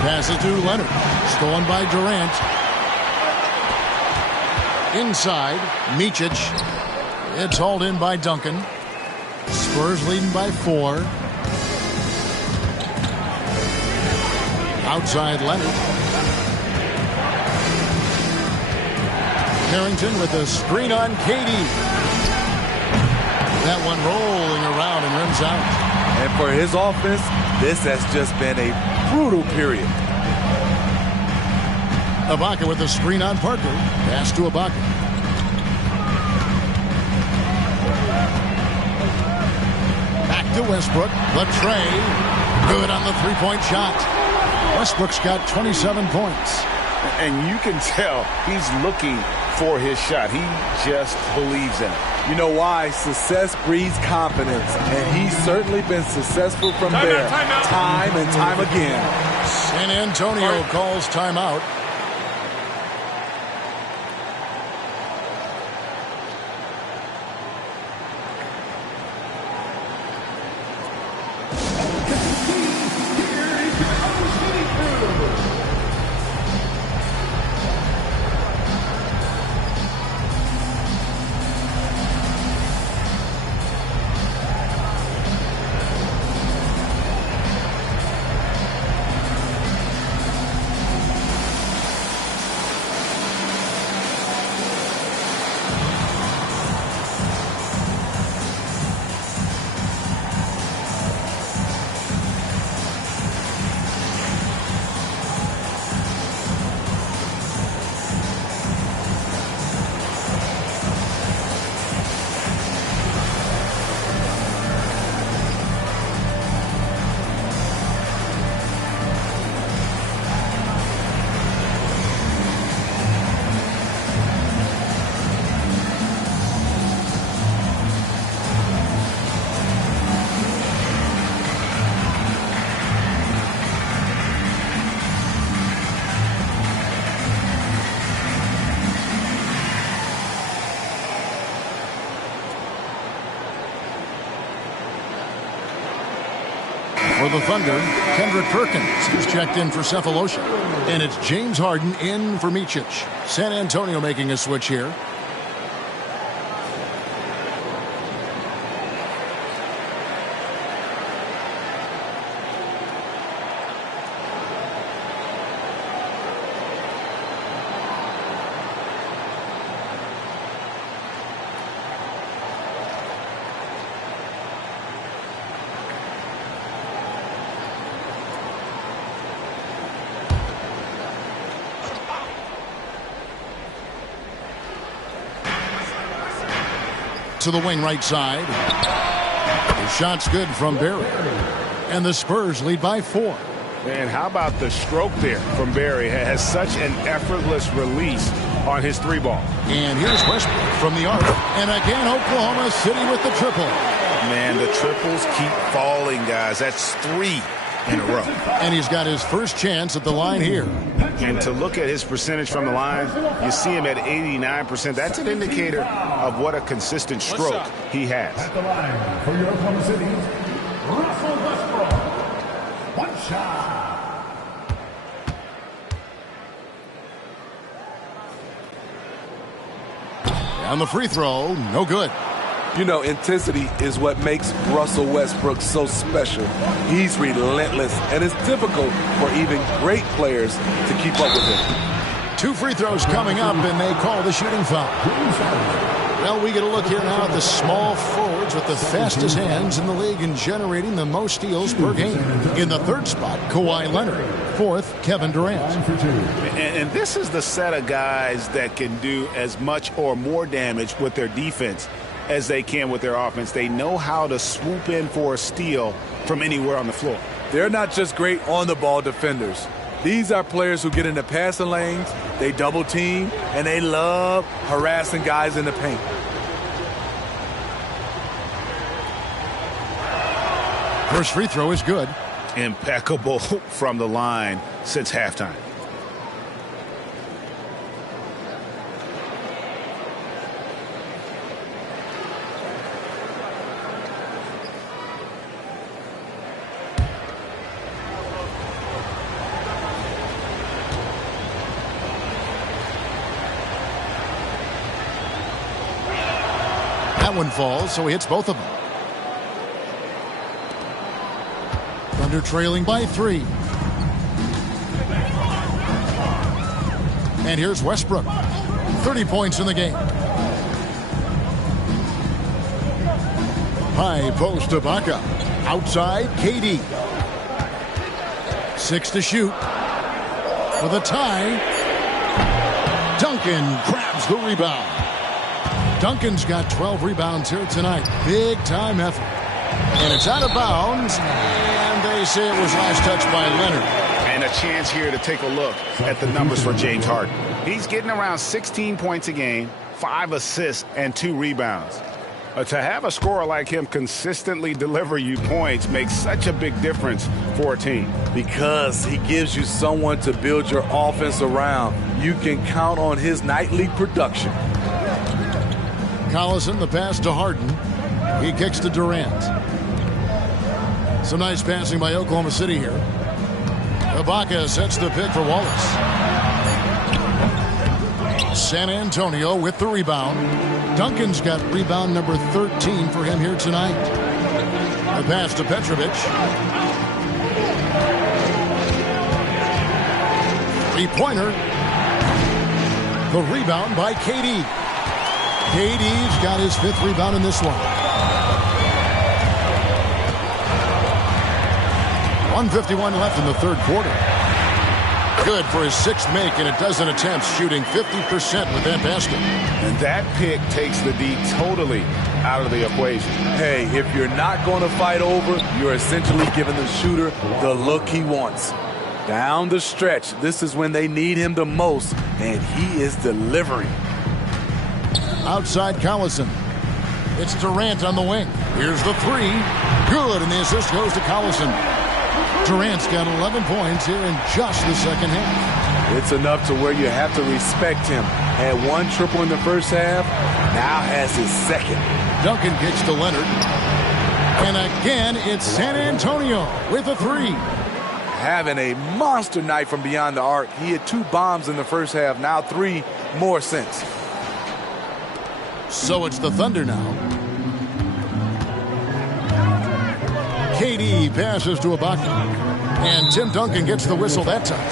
Pass it to Leonard. Stolen by Durant. Inside, Micic. It's hauled in by Duncan. Spurs leading by 4. Outside Leonard. Harrington with a screen on KD. That one rolling around and rims out. And for his offense, this has just been a brutal period. Ibaka with a screen on Parker. Pass to Ibaka. Back to Westbrook. The tray. Good on the three-point shot. Westbrook's got 27 points. And you can tell he's looking for his shot. He just believes in it. You know why? Success breeds confidence, and he's certainly been successful from there, time and time again. San Antonio calls timeout. For the Thunder, Kendrick Perkins, who's checked in for Cephalosha. And it's James Harden in for Micic. San Antonio making a switch here. to the wing right side. The shot's good from Barry. And the Spurs lead by 4. And how about the stroke there from Barry? Has such an effortless release on his 3-ball. And here's Westbrook from the arc. And again, Oklahoma City with the triple. Man, the triples keep falling, guys. That's 3 in a row. And he's got his first chance at the line here. And to look at his percentage from the line, you see him at 89%. That's an indicator of what a consistent stroke he has. At the line for your Oklahoma City, Russell Westbrook. One shot. On the free throw, no good. You know, intensity is what makes Russell Westbrook so special. He's relentless, and it's difficult for even great players to keep up with him. 2 free throws coming up, and they call the shooting foul. Well, we get a look here now at the small forwards with the fastest hands in the league and generating the most steals per game. In the 3rd spot, Kawhi Leonard. 4th, Kevin Durant. And this is the set of guys that can do as much or more damage with their defense as they can with their offense. They know how to swoop in for a steal from anywhere on the floor. They're not just great on-the-ball defenders. These are players who get into passing lanes, they double team, and they love harassing guys in the paint. First free throw is good. Impeccable from the line since halftime. That one falls, so he hits both of them. Thunder trailing by 3. And here's Westbrook. 30 points in the game. High post to Ibaka. Outside, KD. 6 to shoot. For the tie. Duncan grabs the rebound. Duncan's got 12 rebounds here tonight. Big time effort. And it's out of bounds. And they say it was last touched by Leonard. And a chance here to take a look at the numbers for James Harden. He's getting around 16 points a game, 5 assists, and 2 rebounds. To have a scorer like him consistently deliver you points makes such a big difference for a team. Because he gives you someone to build your offense around. You can count on his nightly production. Collison, the pass to Harden. He kicks to Durant. Some nice passing by Oklahoma City here. Ibaka sets the pick for Wallace. San Antonio with the rebound. Duncan's got rebound number 13 for him here tonight. The pass to Petrovic. 3-pointer. The rebound by KD. KD's got his 5th rebound in this one. 1:51 left in the 3rd quarter. Good for his 6th make and a dozen attempts, shooting 50% with that basket. And that pick takes the D totally out of the equation. Hey, if you're not going to fight over, you're essentially giving the shooter the look he wants. Down the stretch, this is when they need him the most, and he is delivering. Outside Collison. It's Durant on the wing. Here's the 3. Good, and the assist goes to Collison. Durant's got 11 points here in just the 2nd half. It's enough to where you have to respect him. Had 1 triple in the first half, now has his 2nd. Duncan kicks to Leonard. And again, it's San Antonio with a 3. Having a monster night from beyond the arc. He had 2 bombs in the first half, now 3 more since. So it's the Thunder now. KD passes to Ibaka. And Tim Duncan gets the whistle that time.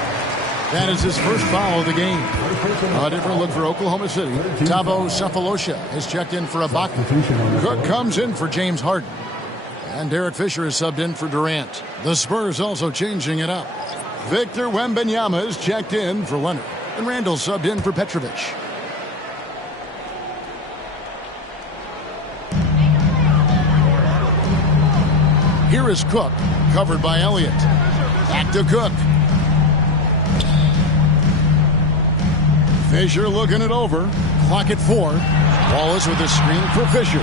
That is his first foul of the game. A different look for Oklahoma City. Thabo Sefolosha has checked in for Ibaka. Cook comes in for James Harden. And Derek Fisher is subbed in for Durant. The Spurs also changing it up. Victor Wembanyama is checked in for Leonard. And Randall subbed in for Petrovic. Here is Cook, covered by Elliott. Back to Cook. Fisher looking it over. Clock at 4. Wallace with a screen for Fisher.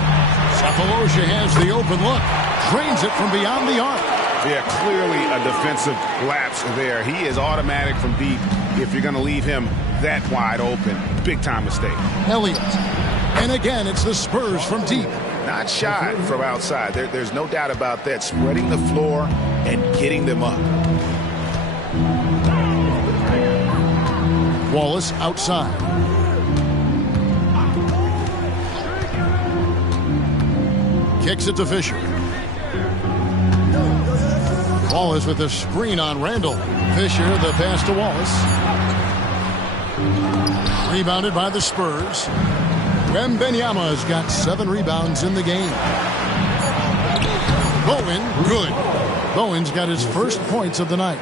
Cephalosha has the open look. Drains it from beyond the arc. Yeah, clearly a defensive lapse there. He is automatic from deep if you're going to leave him that wide open. Big time mistake. Elliott. And again, it's the Spurs from deep. Not shy from outside. There's no doubt about that. Spreading the floor and getting them up. Wallace outside. Kicks it to Fisher. Wallace with a screen on Randall. Fisher, the pass to Wallace. Rebounded by the Spurs. Wembanyama has got 7 rebounds in the game. Bowen, good. Bowen's got his first points of the night.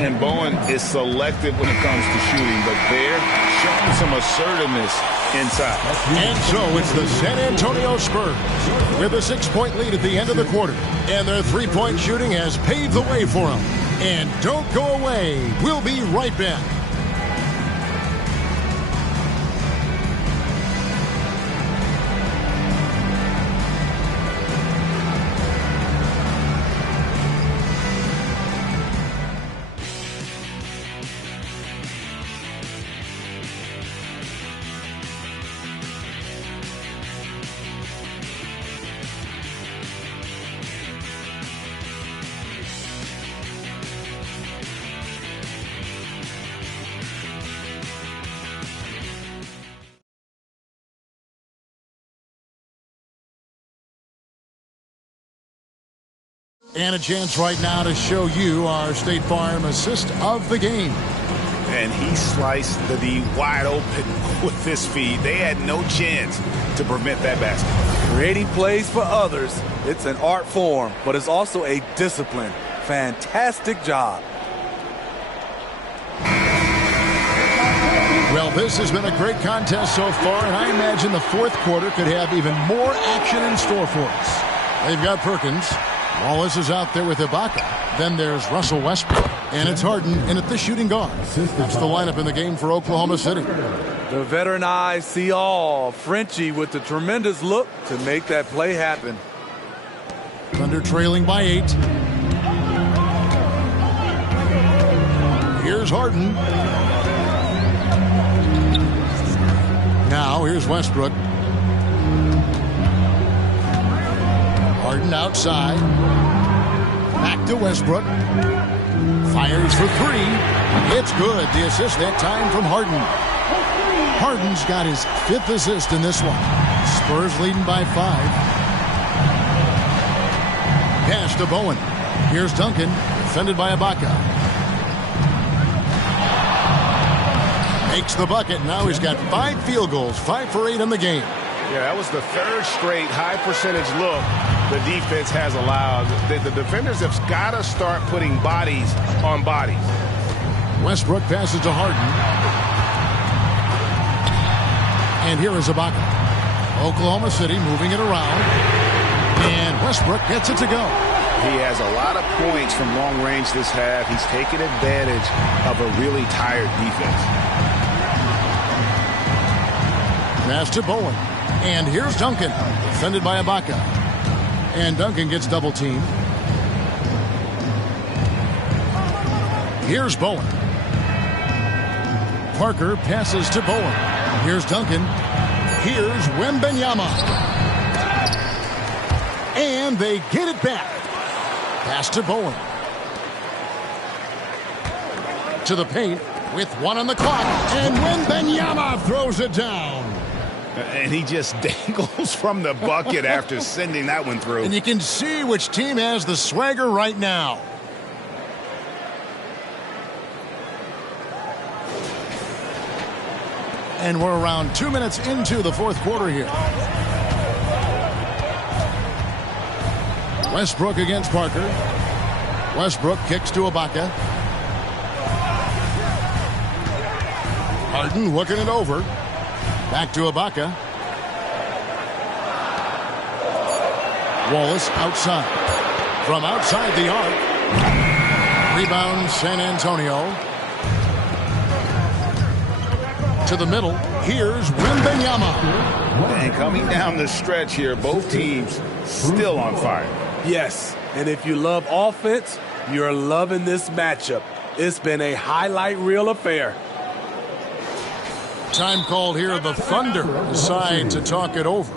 And Bowen is selective when it comes to shooting, but they're showing some assertiveness inside. And so it's the San Antonio Spurs with a 6-point lead at the end of the quarter. And their 3-point shooting has paved the way for them. And don't go away. We'll be right back. And a chance right now to show you our State Farm assist of the game. And he sliced the D wide open with this feed. They had no chance to prevent that basket. Creating plays for others, it's an art form, but it's also a discipline. Fantastic job. Well, this has been a great contest so far, and I imagine the fourth quarter could have even more action in store for us. They've got Perkins. Wallace is out there with Ibaka. Then there's Russell Westbrook. And it's Harden in at the shooting guard. That's the lineup in the game for Oklahoma City. The veteran eyes see all. Frenchie with the tremendous look to make that play happen. Thunder trailing by 8. Here's Harden. Now here's Westbrook. Harden outside. Back to Westbrook. Fires for 3. It's good. The assist that time from Harden. Harden's got his 5th assist in this one. Spurs leading by 5. Pass to Bowen. Here's Duncan. Defended by Ibaka. Makes the bucket. Now he's got 5 field goals. 5 for 8 in the game. Yeah, that was the 3rd straight high percentage look the defense has allowed. The defenders have got to start putting bodies on bodies. Westbrook passes to Harden. And here is Ibaka. Oklahoma City moving it around. And Westbrook gets it to go. He has a lot of points from long range this half. He's taken advantage of a really tired defense. Pass to Bowen. And here's Duncan. Defended by Ibaka. And Duncan gets double teamed. Here's Bowen. Parker passes to Bowen. Here's Duncan. Here's Wembanyama. And they get it back. Pass to Bowen. To the paint with 1 on the clock. And Wembanyama throws it down. And he just dangles from the bucket after sending that one through. And you can see which team has the swagger right now. And we're around 2 minutes into the fourth quarter here. Westbrook against Parker. Westbrook kicks to Ibaka. Harden looking it over. Back to Ibaka. Wallace outside. From outside the arc. Rebound San Antonio. To the middle. Here's Wembanyama. And coming down the stretch here, both teams still on fire. Yes, and if you love offense, you're loving this matchup. It's been a highlight reel affair. Time called here. The Thunder decide to talk it over.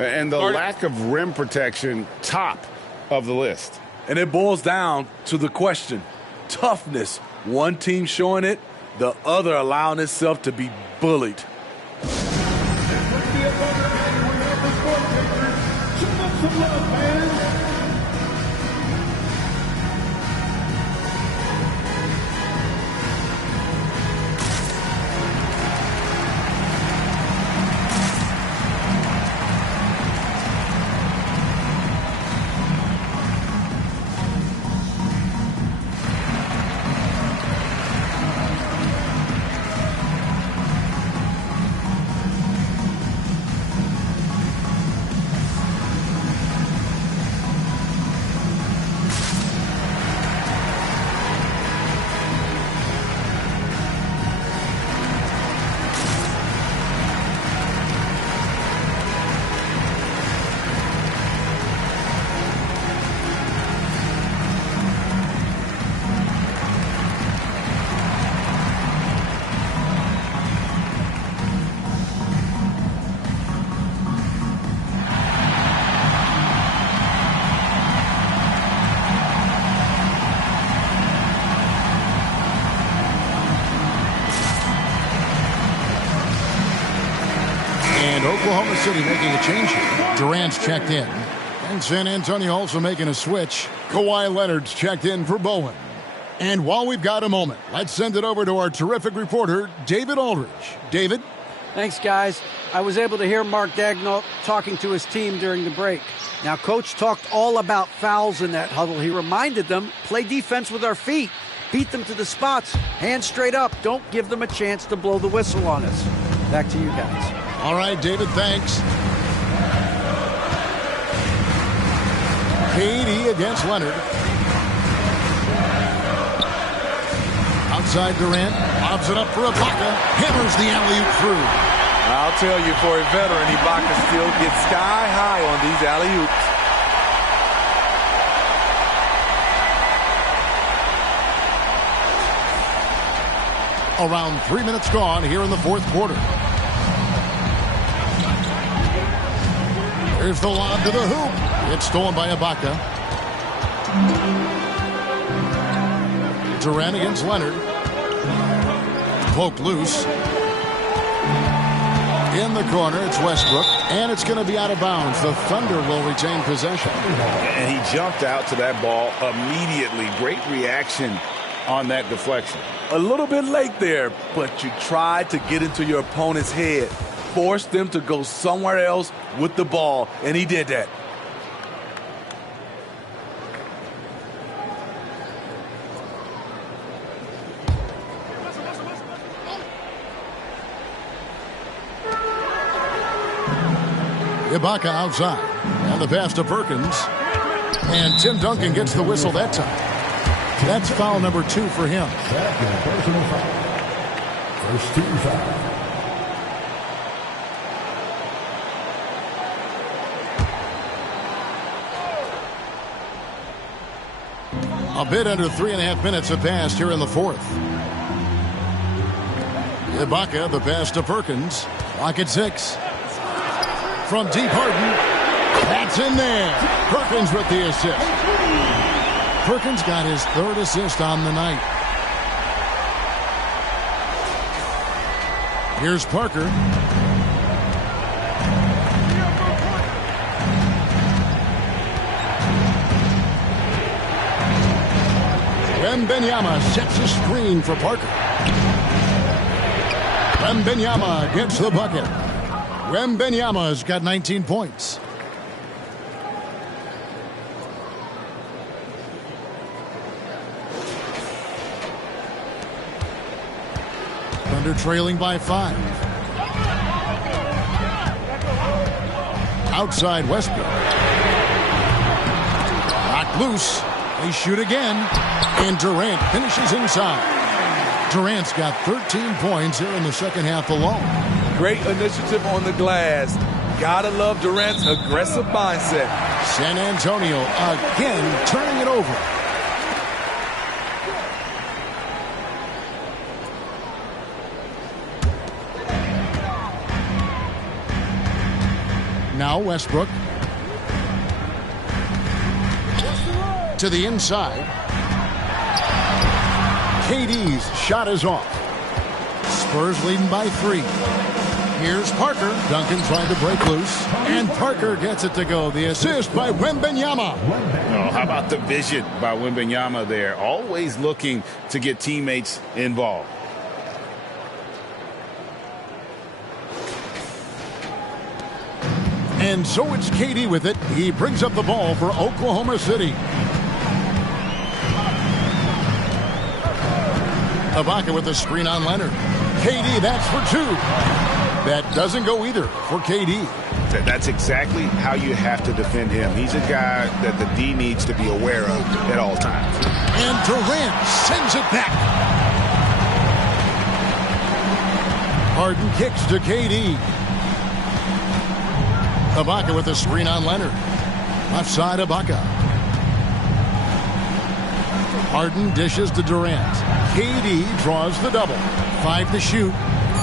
And the lack of rim protection, top of the list. And it boils down to the question. Toughness. One team showing it, the other allowing itself to be bullied. Oklahoma City making a change here. Durant's checked in. And San Antonio also making a switch. Kawhi Leonard's checked in for Bowen. And while we've got a moment, let's send it over to our terrific reporter, David Aldridge. David? Thanks, guys. I was able to hear Mark Daigneault talking to his team during the break. Now, Coach talked all about fouls in that huddle. He reminded them, play defense with our feet. Beat them to the spots. Hands straight up. Don't give them a chance to blow the whistle on us. Back to you guys. All right, David, thanks. KD against Leonard. Outside Durant, lobs it up for Ibaka, hammers the alley-oop through. I'll tell you, for a veteran, Ibaka still gets sky high on these alley-oops. Around 3 minutes gone here in the fourth quarter. Here's the lob to the hoop. It's stolen by Ibaka. Durant against Leonard. Poked loose. In the corner, it's Westbrook, and it's going to be out of bounds. The Thunder will retain possession. And he jumped out to that ball immediately. Great reaction on that deflection. A little bit late there, but you tried to get into your opponent's head. Force them to go somewhere else with the ball, and he did that. Ibaka outside, and the pass to Perkins. And Tim Duncan gets the whistle that time. That's foul number 2 for him. Personal foul. First team foul. A bit under 3.5 minutes have passed here in the fourth. Ibaka, the pass to Perkins. Clock at 6. From deep, Harden. That's in there. Perkins with the assist. Perkins got his 3rd assist on the night. Here's Parker. Wembanyama sets a screen for Parker. Wembanyama gets the bucket. Wembanyama's got 19 points. Thunder trailing by 5. Outside Westbrook. Knocked Loose. They shoot again. And Durant finishes inside. Durant's got 13 points here in the second half alone. Great initiative on the glass. Gotta love Durant's aggressive mindset. San Antonio again turning it over. Now Westbrook. To the inside. KD's shot is off. Spurs leading by 3. Here's Parker. Duncan trying to break loose. And Parker gets it to go. The assist by Wembanyama. Oh, how about the vision by Wembanyama there? Always looking to get teammates involved. And so it's KD with it. He brings up the ball for Oklahoma City. Ibaka with the screen on Leonard. KD, that's for 2. That doesn't go either for KD. That's exactly how you have to defend him. He's a guy that the D needs to be aware of at all times. And Durant sends it back. Harden kicks to KD. Ibaka with the screen on Leonard. Left side, Ibaka. Harden dishes to Durant. KD draws the double. 5 to shoot.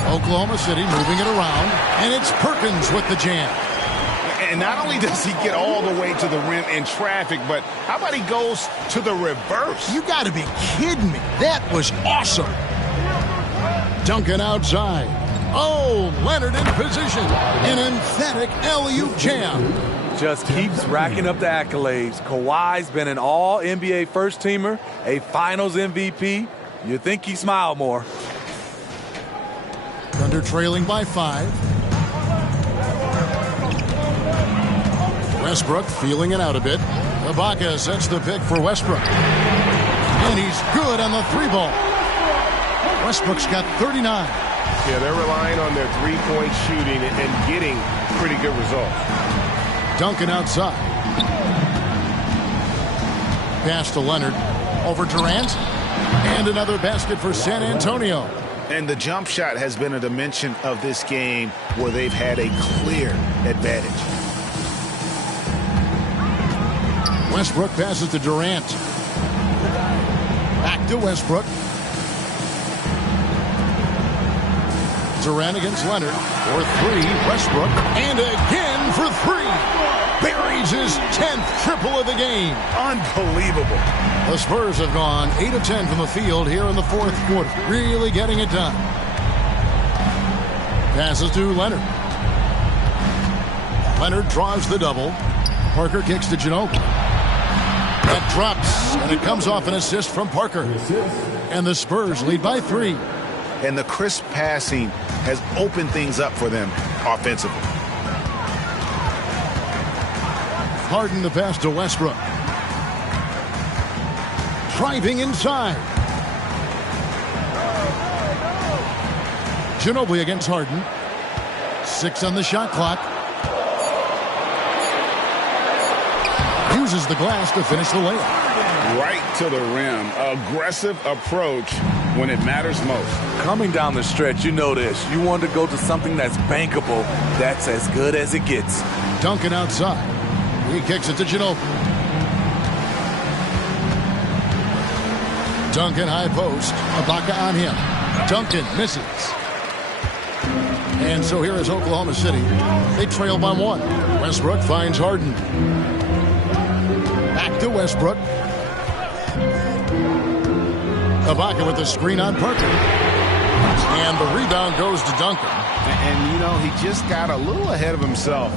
Oklahoma City moving it around. And it's Perkins with the jam. And not only does he get all the way to the rim in traffic, but how about he goes to the reverse? You got to be kidding me. That was awesome. Duncan outside. Oh, Leonard in position. An emphatic alley-oop jam. Just keeps racking up the accolades. Kawhi's been an all-NBA first-teamer, a finals MVP. You'd think he smiled more. Thunder trailing by 5. Westbrook feeling it out a bit. Ibaka sets the pick for Westbrook. And he's good on the 3-ball. Westbrook's got 39. Yeah, they're relying on their three-point shooting and getting pretty good results. Duncan outside. Pass to Leonard. Over Durant. And another basket for San Antonio. And the jump shot has been a dimension of this game where they've had a clear advantage. Westbrook passes to Durant. Back to Westbrook. Durant against Leonard for 3. Westbrook. And again for 3. Buries his 10th triple of the game. Unbelievable. The Spurs have gone 8 of 10 from the field here in the 4th quarter. Really getting it done. Passes to Leonard. Leonard draws the double. Parker kicks to Ginobili. That drops, and it comes off an assist from Parker. And the Spurs lead by 3. And the crisp passing has opened things up for them offensively. Harden the pass to Westbrook. Driving inside. Ginobili against Harden. 6 on the shot clock. Uses the glass to finish the layup. Right to the rim. Aggressive approach when it matters most. Coming down the stretch, you know this. You want to go to something that's bankable. That's as good as it gets. Duncan outside. He kicks it to Ginobili. Duncan high post. Ibaka on him. Duncan misses. And so here is Oklahoma City. They trail by 1. Westbrook finds Harden. Back to Westbrook. Ibaka with the screen on Parker. And the rebound goes to Duncan. And, you know, he just got a little ahead of himself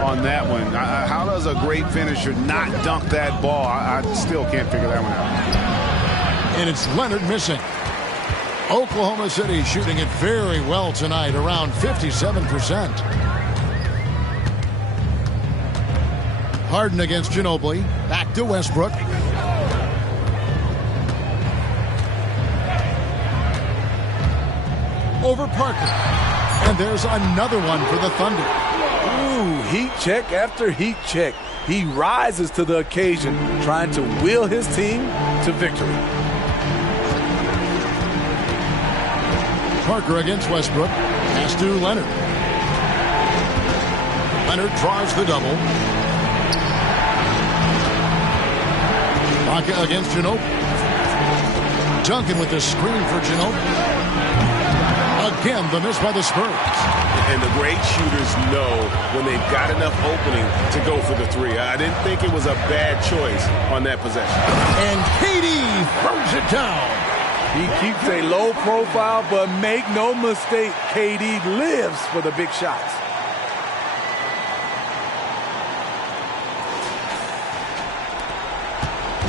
on that one. How does a great finisher not dunk that ball? I still can't figure that one out. And it's Leonard missing. Oklahoma City shooting it very well tonight, around 57%. Harden against Ginobili. Back to Westbrook. Over Parker. And there's another one for the Thunder. Ooh, heat check after heat check. he rises to the occasion, trying to will his team to victory. Parker against Westbrook. Pass to Leonard. Leonard draws the double. Baca against Ginobili. Duncan with the screen for Ginobili. Again, the miss by the Spurs. And the great shooters know when they've got enough opening to go for the three. I didn't think it was a bad choice on that possession. And KD throws it down. He keeps a low profile, but make no mistake, KD lives for the big shots.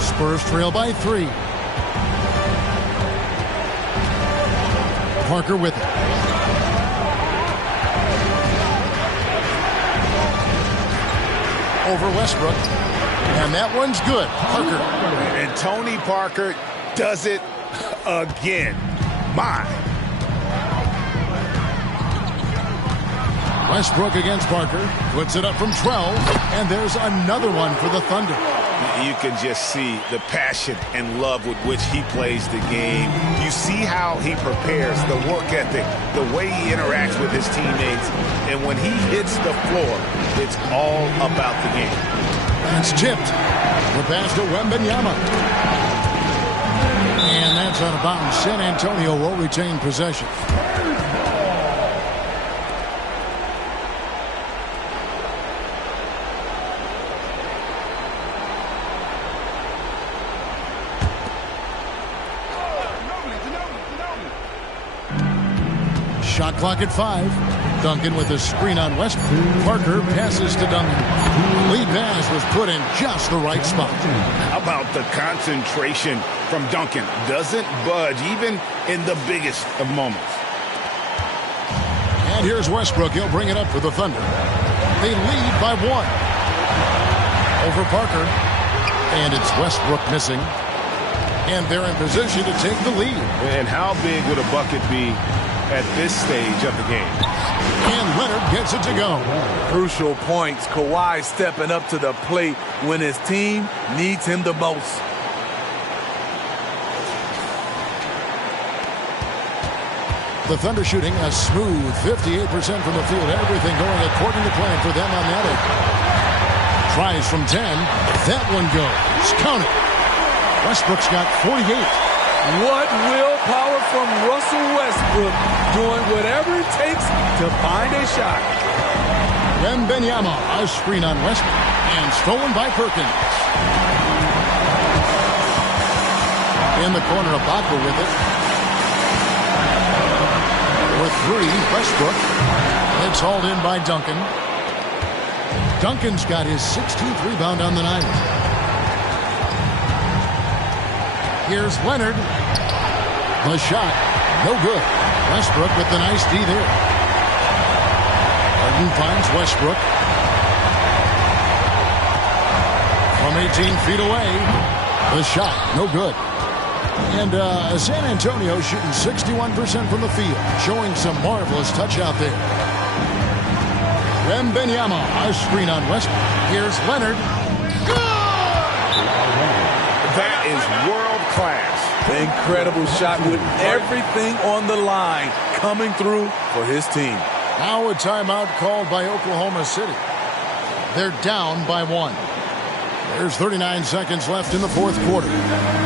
Spurs trail by 3. Parker with it. Over Westbrook. And that one's good. Parker. And Tony Parker does it again. My. Westbrook against Parker. Puts it up from 12. And there's another one for the Thunder. You can just see the passion and love with which he plays the game. You see how he prepares, the work ethic, the way he interacts with his teammates. And when he hits the floor, it's all about the game. And it's tipped. The pass to Wembanyama. And that's out of bounds. San Antonio will retain possession. Shot clock at 5. Duncan with a screen on Westbrook. Parker passes to Duncan. Lead pass was put in just the right spot. How about the concentration from Duncan? Doesn't budge even in the biggest of moments. And here's Westbrook. He'll bring it up for the Thunder. They lead by 1. Over Parker. And it's Westbrook missing. And they're in position to take the lead. And how big would a bucket be at this stage of the game? And Leonard gets it to go. Crucial points. Kawhi stepping up to the plate when his team needs him the most. The Thunder shooting a smooth 58% from the field. Everything going according to plan for them on that end. Tries from 10. That one goes. Count it. Westbrook's got 48. What willpower from Russell Westbrook, doing whatever it takes to find a shot. Wembanyama, a screen on Westbrook, and stolen by Perkins. In the corner, Ibaka with it. For 3, Westbrook. It's hauled in by Duncan. Duncan's got his 16th rebound on the night. Here's Leonard. The shot. No good. Westbrook with the nice D there. Harden finds Westbrook. From 18 feet away. The shot. No good. And San Antonio shooting 61% from the field. Showing some marvelous touch out there. Wembanyama. A screen on Westbrook. Here's Leonard. That is world class. The incredible shot with everything on the line coming through for his team. Now a timeout called by Oklahoma City. They're down by 1. There's 39 seconds left in the 4th quarter.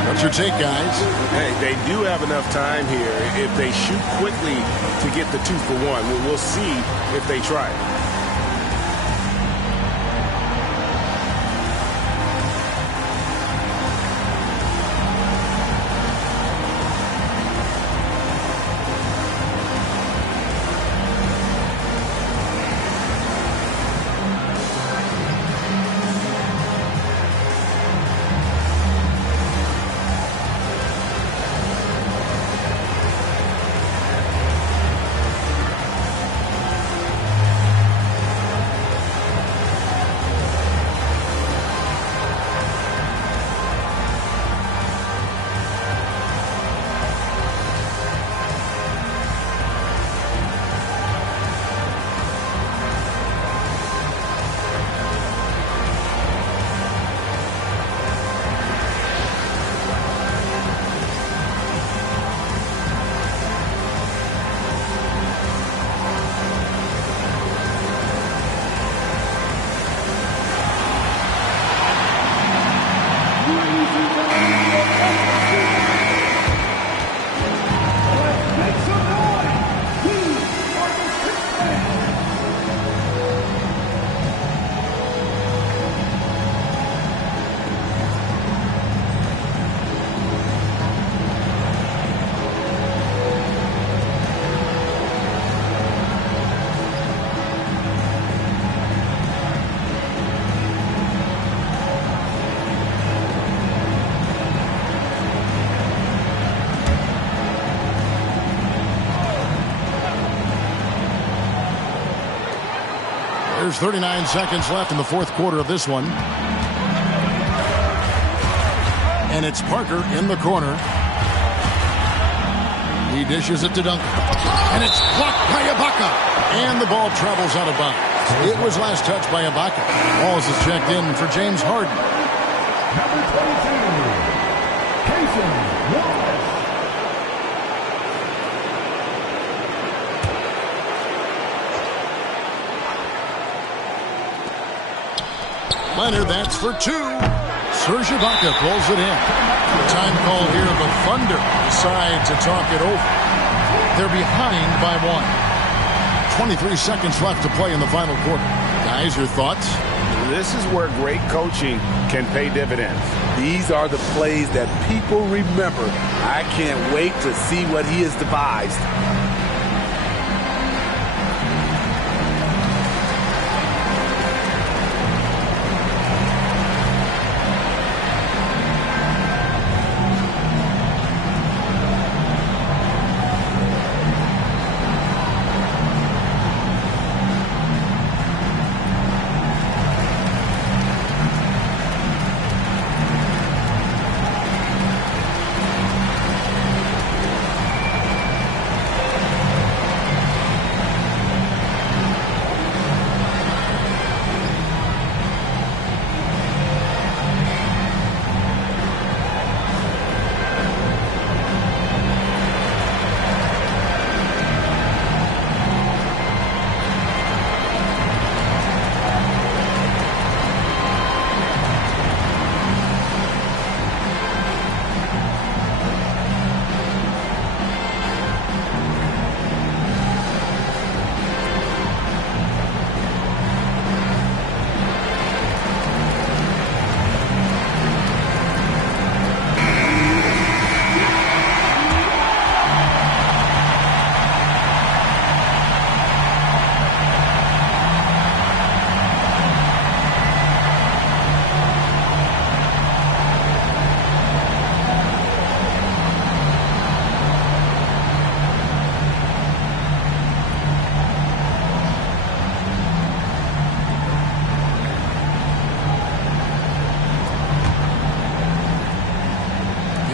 What's your take, guys? Hey, they do have enough time here if they shoot quickly to get the 2 for 1. We'll see if they try it. There's 39 seconds left in the fourth quarter of this one. And it's Parker in the corner. He dishes it to Duncan. And it's blocked by Ibaka. And the ball travels out of bounds. It was last touched by Ibaka. Balls is checked in for James Harden. Number 22, Casey Wallace. Leonard, that's for two. Serge Ibaka pulls it in. Time call here. The Thunder decide to talk it over. They're behind by 1. 23 seconds left to play in the final quarter. Guys, your thoughts? This is where great coaching can pay dividends. These are the plays that people remember. I can't wait to see what he has devised.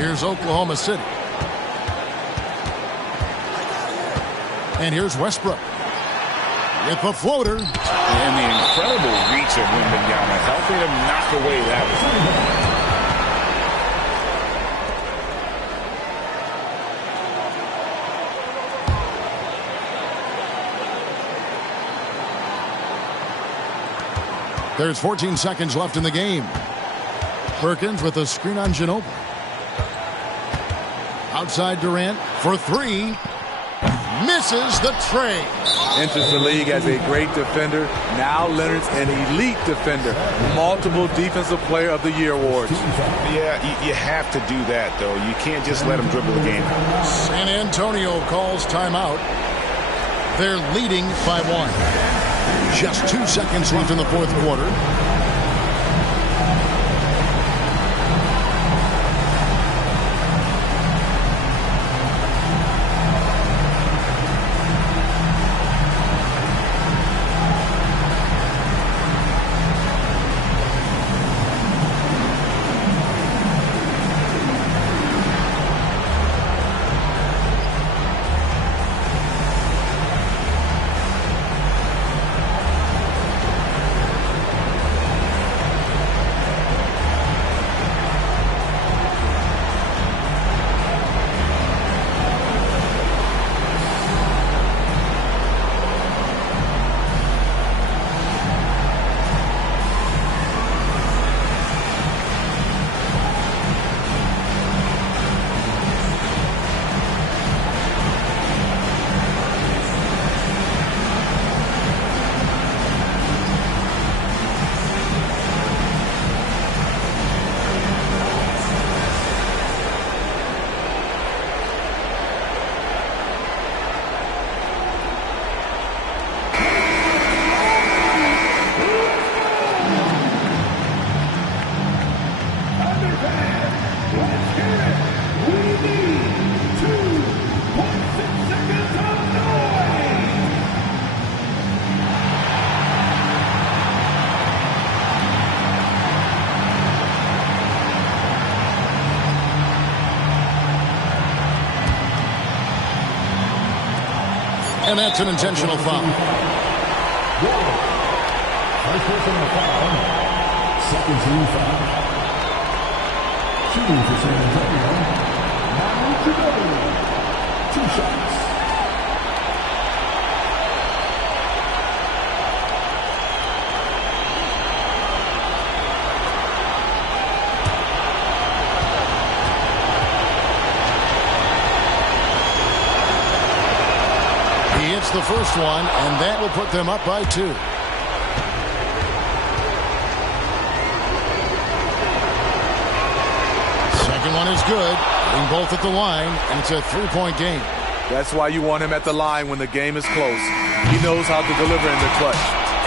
Here's Oklahoma City. And here's Westbrook with the floater. And the incredible reach of Wembanyama, helping him knock away that one. There's 14 seconds left in the game. Perkins with a screen on Ginobili. Outside Durant for three. Misses the tray. Enters the league as a great defender. Now Leonard's an elite defender. Multiple Defensive Player of the Year awards. Yeah, you have to do that, though. You can't just let him dribble the game. San Antonio calls timeout. They're leading by 1. Just 2 seconds left in the fourth quarter. And that's an intentional foul. First personal foul. Second team foul. Shooting for San Antonio. Now to go. 2 shots. He hits the first one, and that will put them up by 2. Second one is good. Hitting both at the line, and it's a 3-point game. That's why you want him at the line when the game is close. He knows how to deliver in the clutch.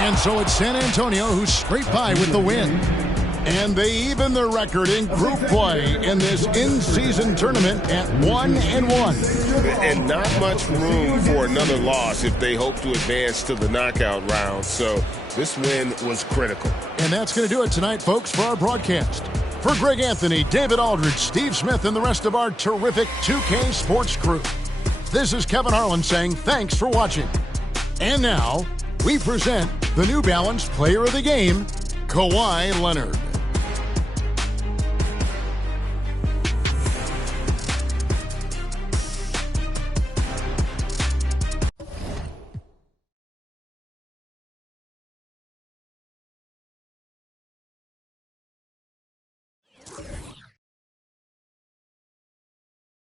And so it's San Antonio who scraped by with the win. And they even their record in group play in this in-season tournament at 1-1. And not much room for another loss if they hope to advance to the knockout round. So this win was critical. And that's going to do it tonight, folks, for our broadcast. For Greg Anthony, David Aldridge, Steve Smith, and the rest of our terrific 2K Sports crew, this is Kevin Harlan saying thanks for watching. And now, we present the New Balance Player of the Game, Kawhi Leonard.